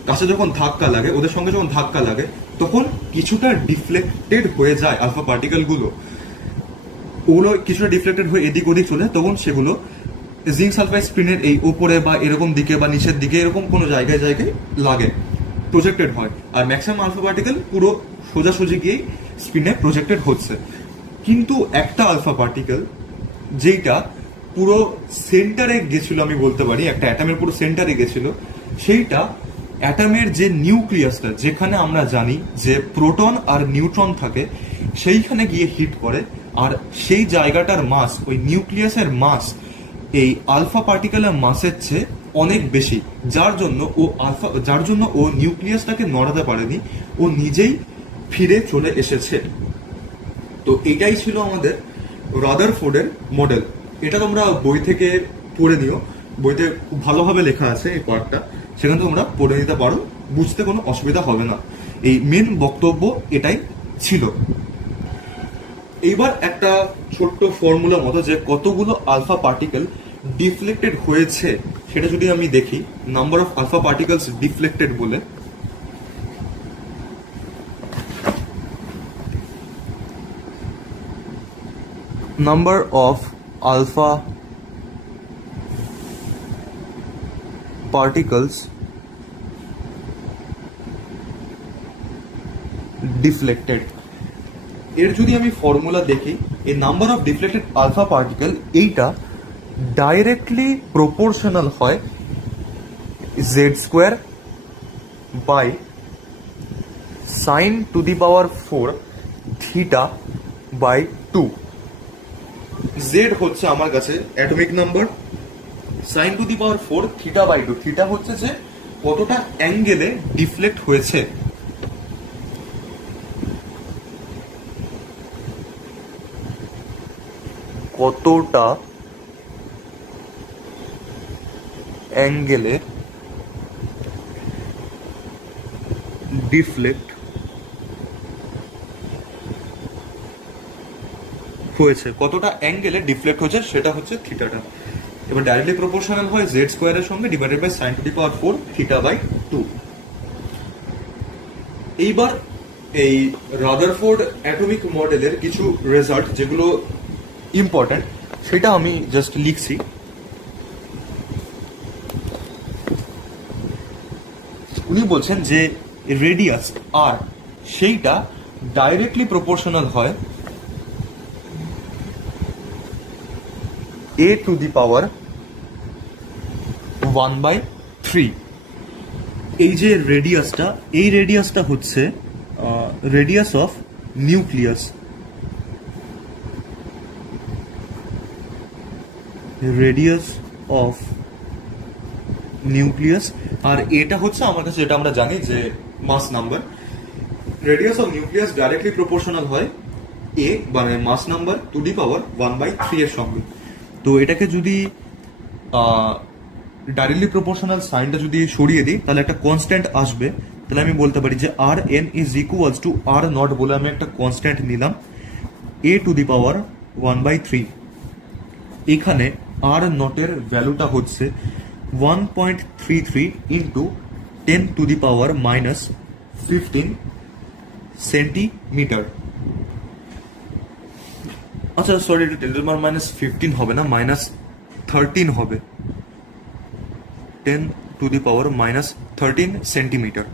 কাছে যখন ধাক্কা লাগে, ওদের সঙ্গে যখন ধাক্কা লাগে, তখন কিছুটা ডিফ্লেক্টেড হয়ে যায় আলফা পার্টিকেলগুলো। ওগুলো কিছুটা ডিফ্লেক্টেড হয়ে এদিক ওদিক চলে, তখন সেগুলো জিঙ্ক সালফাইড স্ক্রিনের এই ওপরে বা এরকম দিকে বা নিচের দিকে এরকম কোনো জায়গায় লাগে। প্রজেক্টেড হয়, আর ম্যাক্সিমাম আলফা পার্টিকেল পুরো সোজাসুজি গিয়ে স্পিনে প্রজেক্টেড হচ্ছে। কিন্তু একটা আলফা পার্টিকেল যেটা পুরো সেন্টারে গেছিল, আমি বলতে পারি একটা অ্যাটমের পুরো সেন্টারে গেছিল, সেইটা অ্যাটমের যে নিউক্লিয়াসটা, যেখানে আমরা জানি যে প্রোটন আর নিউট্রন থাকে, সেইখানে গিয়ে হিট করে। আর সেই জায়গাটার মাস, ওই নিউক্লিয়াসের মাস এই আলফা পার্টিকেলের মাসের চেয়ে অনেক বেশি, যার জন্য ও নিউক্লিয়াসটাকে নড়াতে পারেনি, ও নিজেই ফিরে চলে এসেছে। তো এটাই ছিল আমাদের রাদারফোর্ডের মডেল। এটা তোমরা বই থেকে পড়ে নিও, বইতে খুব ভালোভাবে লেখা আছে এই পার্টটা, সেখানে তোমরা পড়ে নিতে পারো, বুঝতে কোনো অসুবিধা হবে না। এই মেন বক্তব্য এটাই ছিল। এইবার একটা ছোট্ট ফর্মুলা মতো যে কতগুলো আলফা পার্টিকেল ডিফ্লেক্টেড হয়েছে সেটা যদি আমি দেখি, number of alpha particles deflected বলে, number of alpha particles deflected, এর যদি আমি ফর্মুলা দেখি, এই number of deflected alpha particle এইটা directly proportional হয় z² by sin to the power 4 theta by 2। Z হচ্ছে আমার কাছে atomic number, sine to the power 4 theta by 2, theta হচ্ছে যে কতটা অ্যাঙ্গেলে ডিফ্লেক্ট হয়েছে। কতটা অ্যাঙ্গেলে ডিফ্লেক্ট হয়েছে, কতটা অ্যাঙ্গেলে ডিফ্লেক্ট হয়েছে সেটা হচ্ছে থিটাটা। এবার ডাইরেক্টলি প্রপোর্শনাল হয় জেড স্কোয়ারের সঙ্গে divided by sine to the power 4 theta by 2। এইবার এই রাদারফোর্ড অ্যাটমিক মডেলের কিছু রেজাল্ট যেগুলো ইম্পর্টেন্ট, সেটা আমি জাস্ট লিখছি। উনি বলছেন যে রেডিয়াস আর সেইটা ডাইরেক্টলি প্রপোর্শনাল হয় a to the power 1/3। এই যে রেডিয়াসটা, এই রেডিয়াসটা হচ্ছে radius of nucleus, radius of nucleus. আর এটা হচ্ছে আমার কাছে যেটা আমরা জানি যে mass number. Radius of nucleus directly proportional হয় এ মানে মাস নাম্বার টু দি পাওয়ার 1/3 এর সঙ্গে। তো এটাকে যদি ডাইরেক্টলি প্রপোর্শনাল সাইনটা যদি সরিয়ে দিই, তাহলে একটা কনস্ট্যান্ট আসবে। তাহলে আমি বলতে পারি যে R N is equals to R naught বলে আমি একটা কনস্ট্যান্ট নিলাম এ টু দি পাওয়ার 1/3। এখানে আর নটের ভ্যালুটা হচ্ছে 1.33 into 10 to the power -15 centimetre. আচ্ছা সরি, এটা 10 টু দি পাওয়ার -15 হবে না, -13 হবে, 10 টু দি পাওয়ার -13 সেন্টিমিটার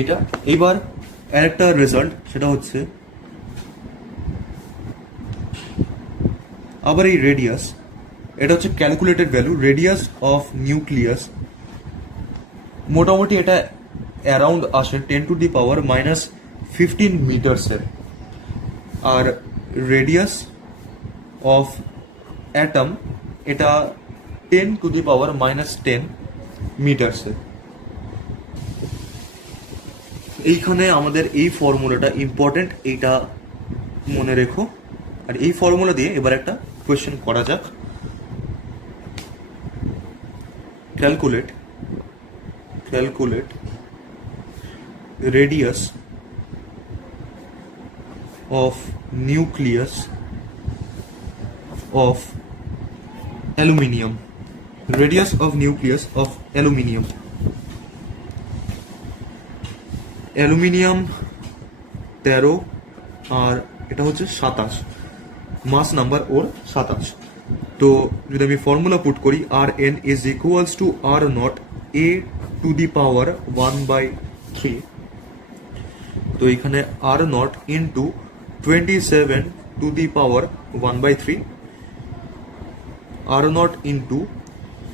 এটা। এইবার আরেকটা রেজাল্ট, সেটা হচ্ছে আবার এই রেডিয়াস, এটা হচ্ছে calculated value, radius of nucleus মোটামুটি এটা অ্যারাউন্ড আসে 10 টু দি পাওয়ার -15 মিটারসের। আর রেডিয়াস অফ অ্যাটম এটা 10 টু দি পাওয়ার -10 মিটারসের। এইখানে আমাদের এই ফর্মুলাটা ইম্পর্টেন্ট, এইটা মনে রেখো। আর এই ফর্মুলা দিয়ে এবার একটা কোয়েশ্চেন করা যাক। Calculate radius of nucleus of aluminium, radius of nucleus of aluminium 13 আর এটা হচ্ছে 27, মাস নাম্বার ওর 27। তো যদি আমি ফর্মুলা পুট করি R N is equals to R naught A to the power 1/3, তো এখানে r0 into 27 to the power 1/3, r0 into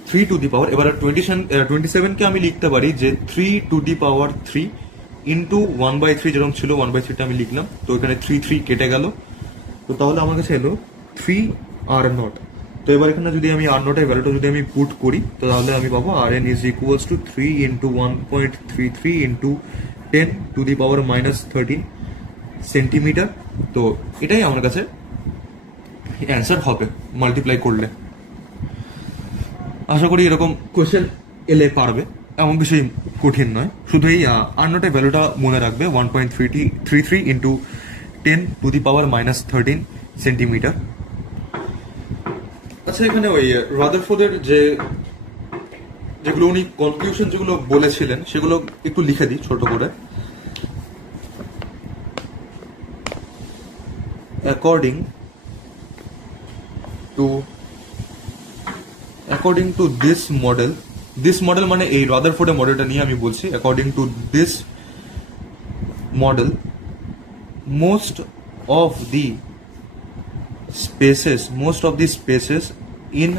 3 to the power, এবার 27 কে আমি লিখতে পারি যে 3 টু দি পাওয়ার 3 ইন্টু 1/3, যেরকম ছিল 1/3টা আমি লিখলাম, তো এখানে 3 কেটে গেল, তো তাহলে আমার কাছে এলো 3r0। তো এবার এখানে যদি আমি r0 এর ভ্যালুটা যদি আমি পুট করি, তো তাহলে আমি পাবো rn is equals two 3 into 1.33 into 10 to the power -13 centimetre. তো এটাই আমার কাছে অ্যান্সার হবে মাল্টিপ্লাই করলে। আশা করি এরকম কোয়েশ্চেন এলে পারবে, এমন কিছুই কঠিন নয়, শুধু এই r0 এর ভ্যালুটা মনে রাখবে 1.33 into 10 to the power -13 centimetre. আচ্ছা, এখানে ওই রাদারফোর্ডের যেগুলো উনি কনক্লুশন যেগুলো বলেছিলেন সেগুলো একটু লিখে দিই ছোট করে। According to this model মানে এই রাদারফোর্ডের মডেলটা নিয়ে আমি বলছি। According to this model, most of the spaces in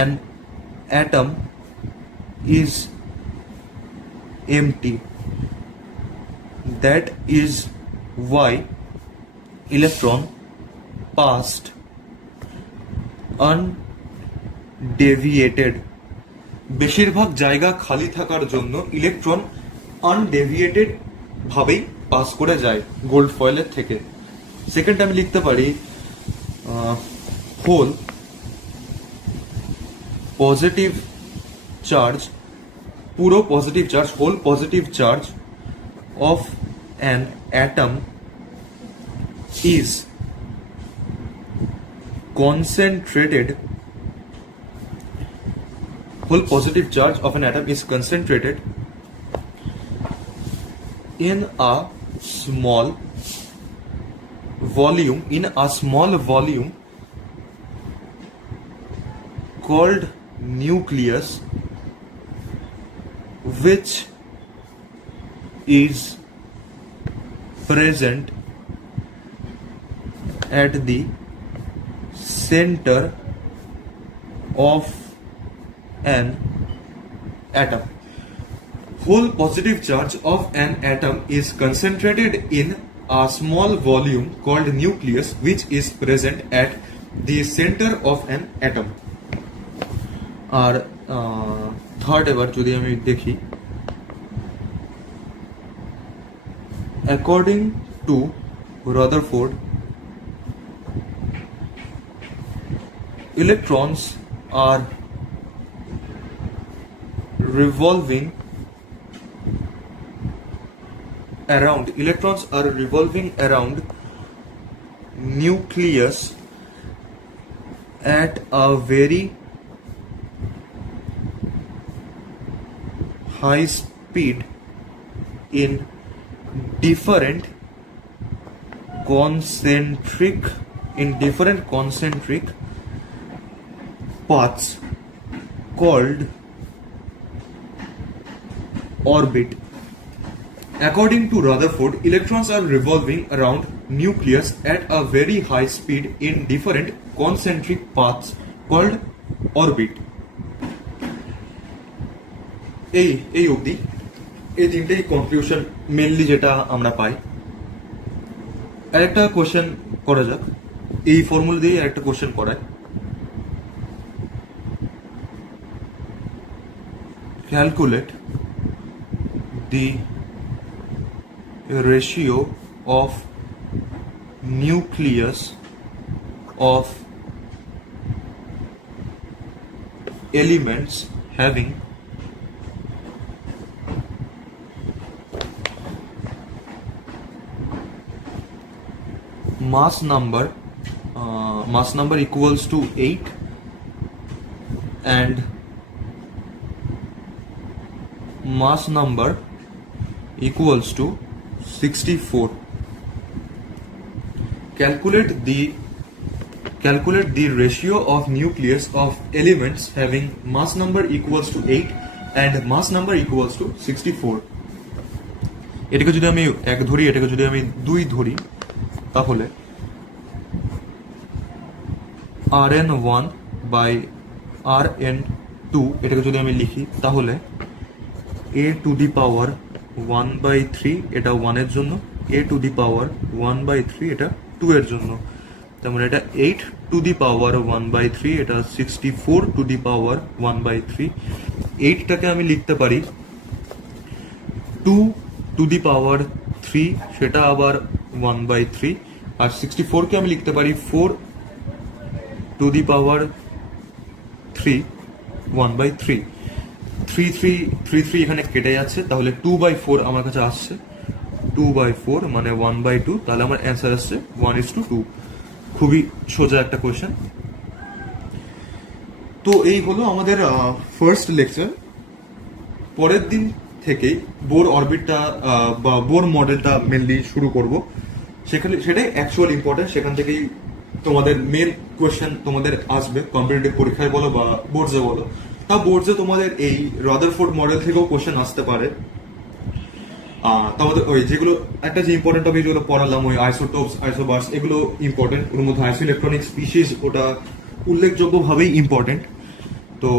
an atom is empty. That is why electron passed undeviated. বেশিরভাগ জায়গা খালি থাকার জন্য ইলেকট্রন আনডেভিয়েটেড ভাবেই পাস করে যায় গোল্ড ফয়েলের থেকে। সেকেন্ড আমি লিখতে পারি হোল পজিটিভ চার্জ, পুরো positive charge, whole positive charge of an atom is concentrated. Whole positive charge of an atom is concentrated in a small volume called nucleus, which is present at the center of an atom. Whole positive charge of an atom is concentrated in a small volume called nucleus, which is present at the center of an atom. আর third এবার যদি আমি দেখি, according to Rutherford, electrons are revolving around nucleus at a very high speed in different concentric paths called orbit. According to Rutherford, electrons are revolving around nucleus at a very high speed in different concentric paths called orbit. এই অবধি এই তিনটেই conclusion mainly যেটা আমরা পাই। আরেকটা question করা যাক, এই ফর্মুলা দিয়ে আরেকটা কোশ্চেন করায়। Calculate the ratio of nucleus of elements having mass number equals to 8 and mass number equals to 64. Calculate the ratio of nucleus of elements having mass number equals to 8 and mass number equals to 64। এটাকে যদি আমি 1 ধরি, এটাকে যদি আমি 2 ধরি, তাহলে Rn1 by Rn2 এটাকে যদি আমি লিখি, তাহলে a টু দি পাওয়ার 1/3 এটা 1 এর জন্য, a টু দি পাওয়ার 1/3 এটা 2 এর জন্য। তার মানে এটা 8 টু দি পাওয়ার 1/3, এটা 64 টু দি পাওয়ার 1/3। 8টাকে আমি লিখতে পারি 2 টু দি পাওয়ার 3, সেটা আবার 1/3। আর 64কে আমি লিখতে পারি 4 টু দি পাওয়ার 3, 1/3। 3 এখানে কেটে যাচ্ছে, তাহলে 2/4 আমার কাছে আসছে। 2/4 মানে 1/2, তাহলে আমার অ্যান্সার আসছে 1:2। খুবই সোজা একটা কোয়েশ্চেন। তো এই হলো আমাদের ফার্স্ট লেকচার। পরের দিন থেকেই বোর অরবিটটা বা বোর মডেলটা মেনলি শুরু করব। সেটাই অ্যাকচুয়াল ইম্পর্টেন্ট। সেখান থেকেই তোমাদের মেন কোয়েশ্চেন তোমাদের আসবে, কম্পিটিটিভ পরীক্ষায় বলো বা বোর্ডসে বলো। তা বোর্ডসে তোমাদের এই রাদারফোর্ড মডেল থেকেও কোয়েশ্চেন আসতে পারে। তোমাদের ওই যেগুলো একটা যে ইম্পর্টেন্ট টপিক যেগুলো পড়ালাম, ওই আইসোটোপস, আইসোবার্স, এগুলো ইম্পর্টেন্ট। ওর মধ্যে আইসো ইলেকট্রনিক স্পিসিস ওটা উল্লেখযোগ্যভাবেই ইম্পর্টেন্ট। তো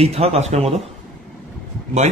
এই থাক আজকের মতো, বাই।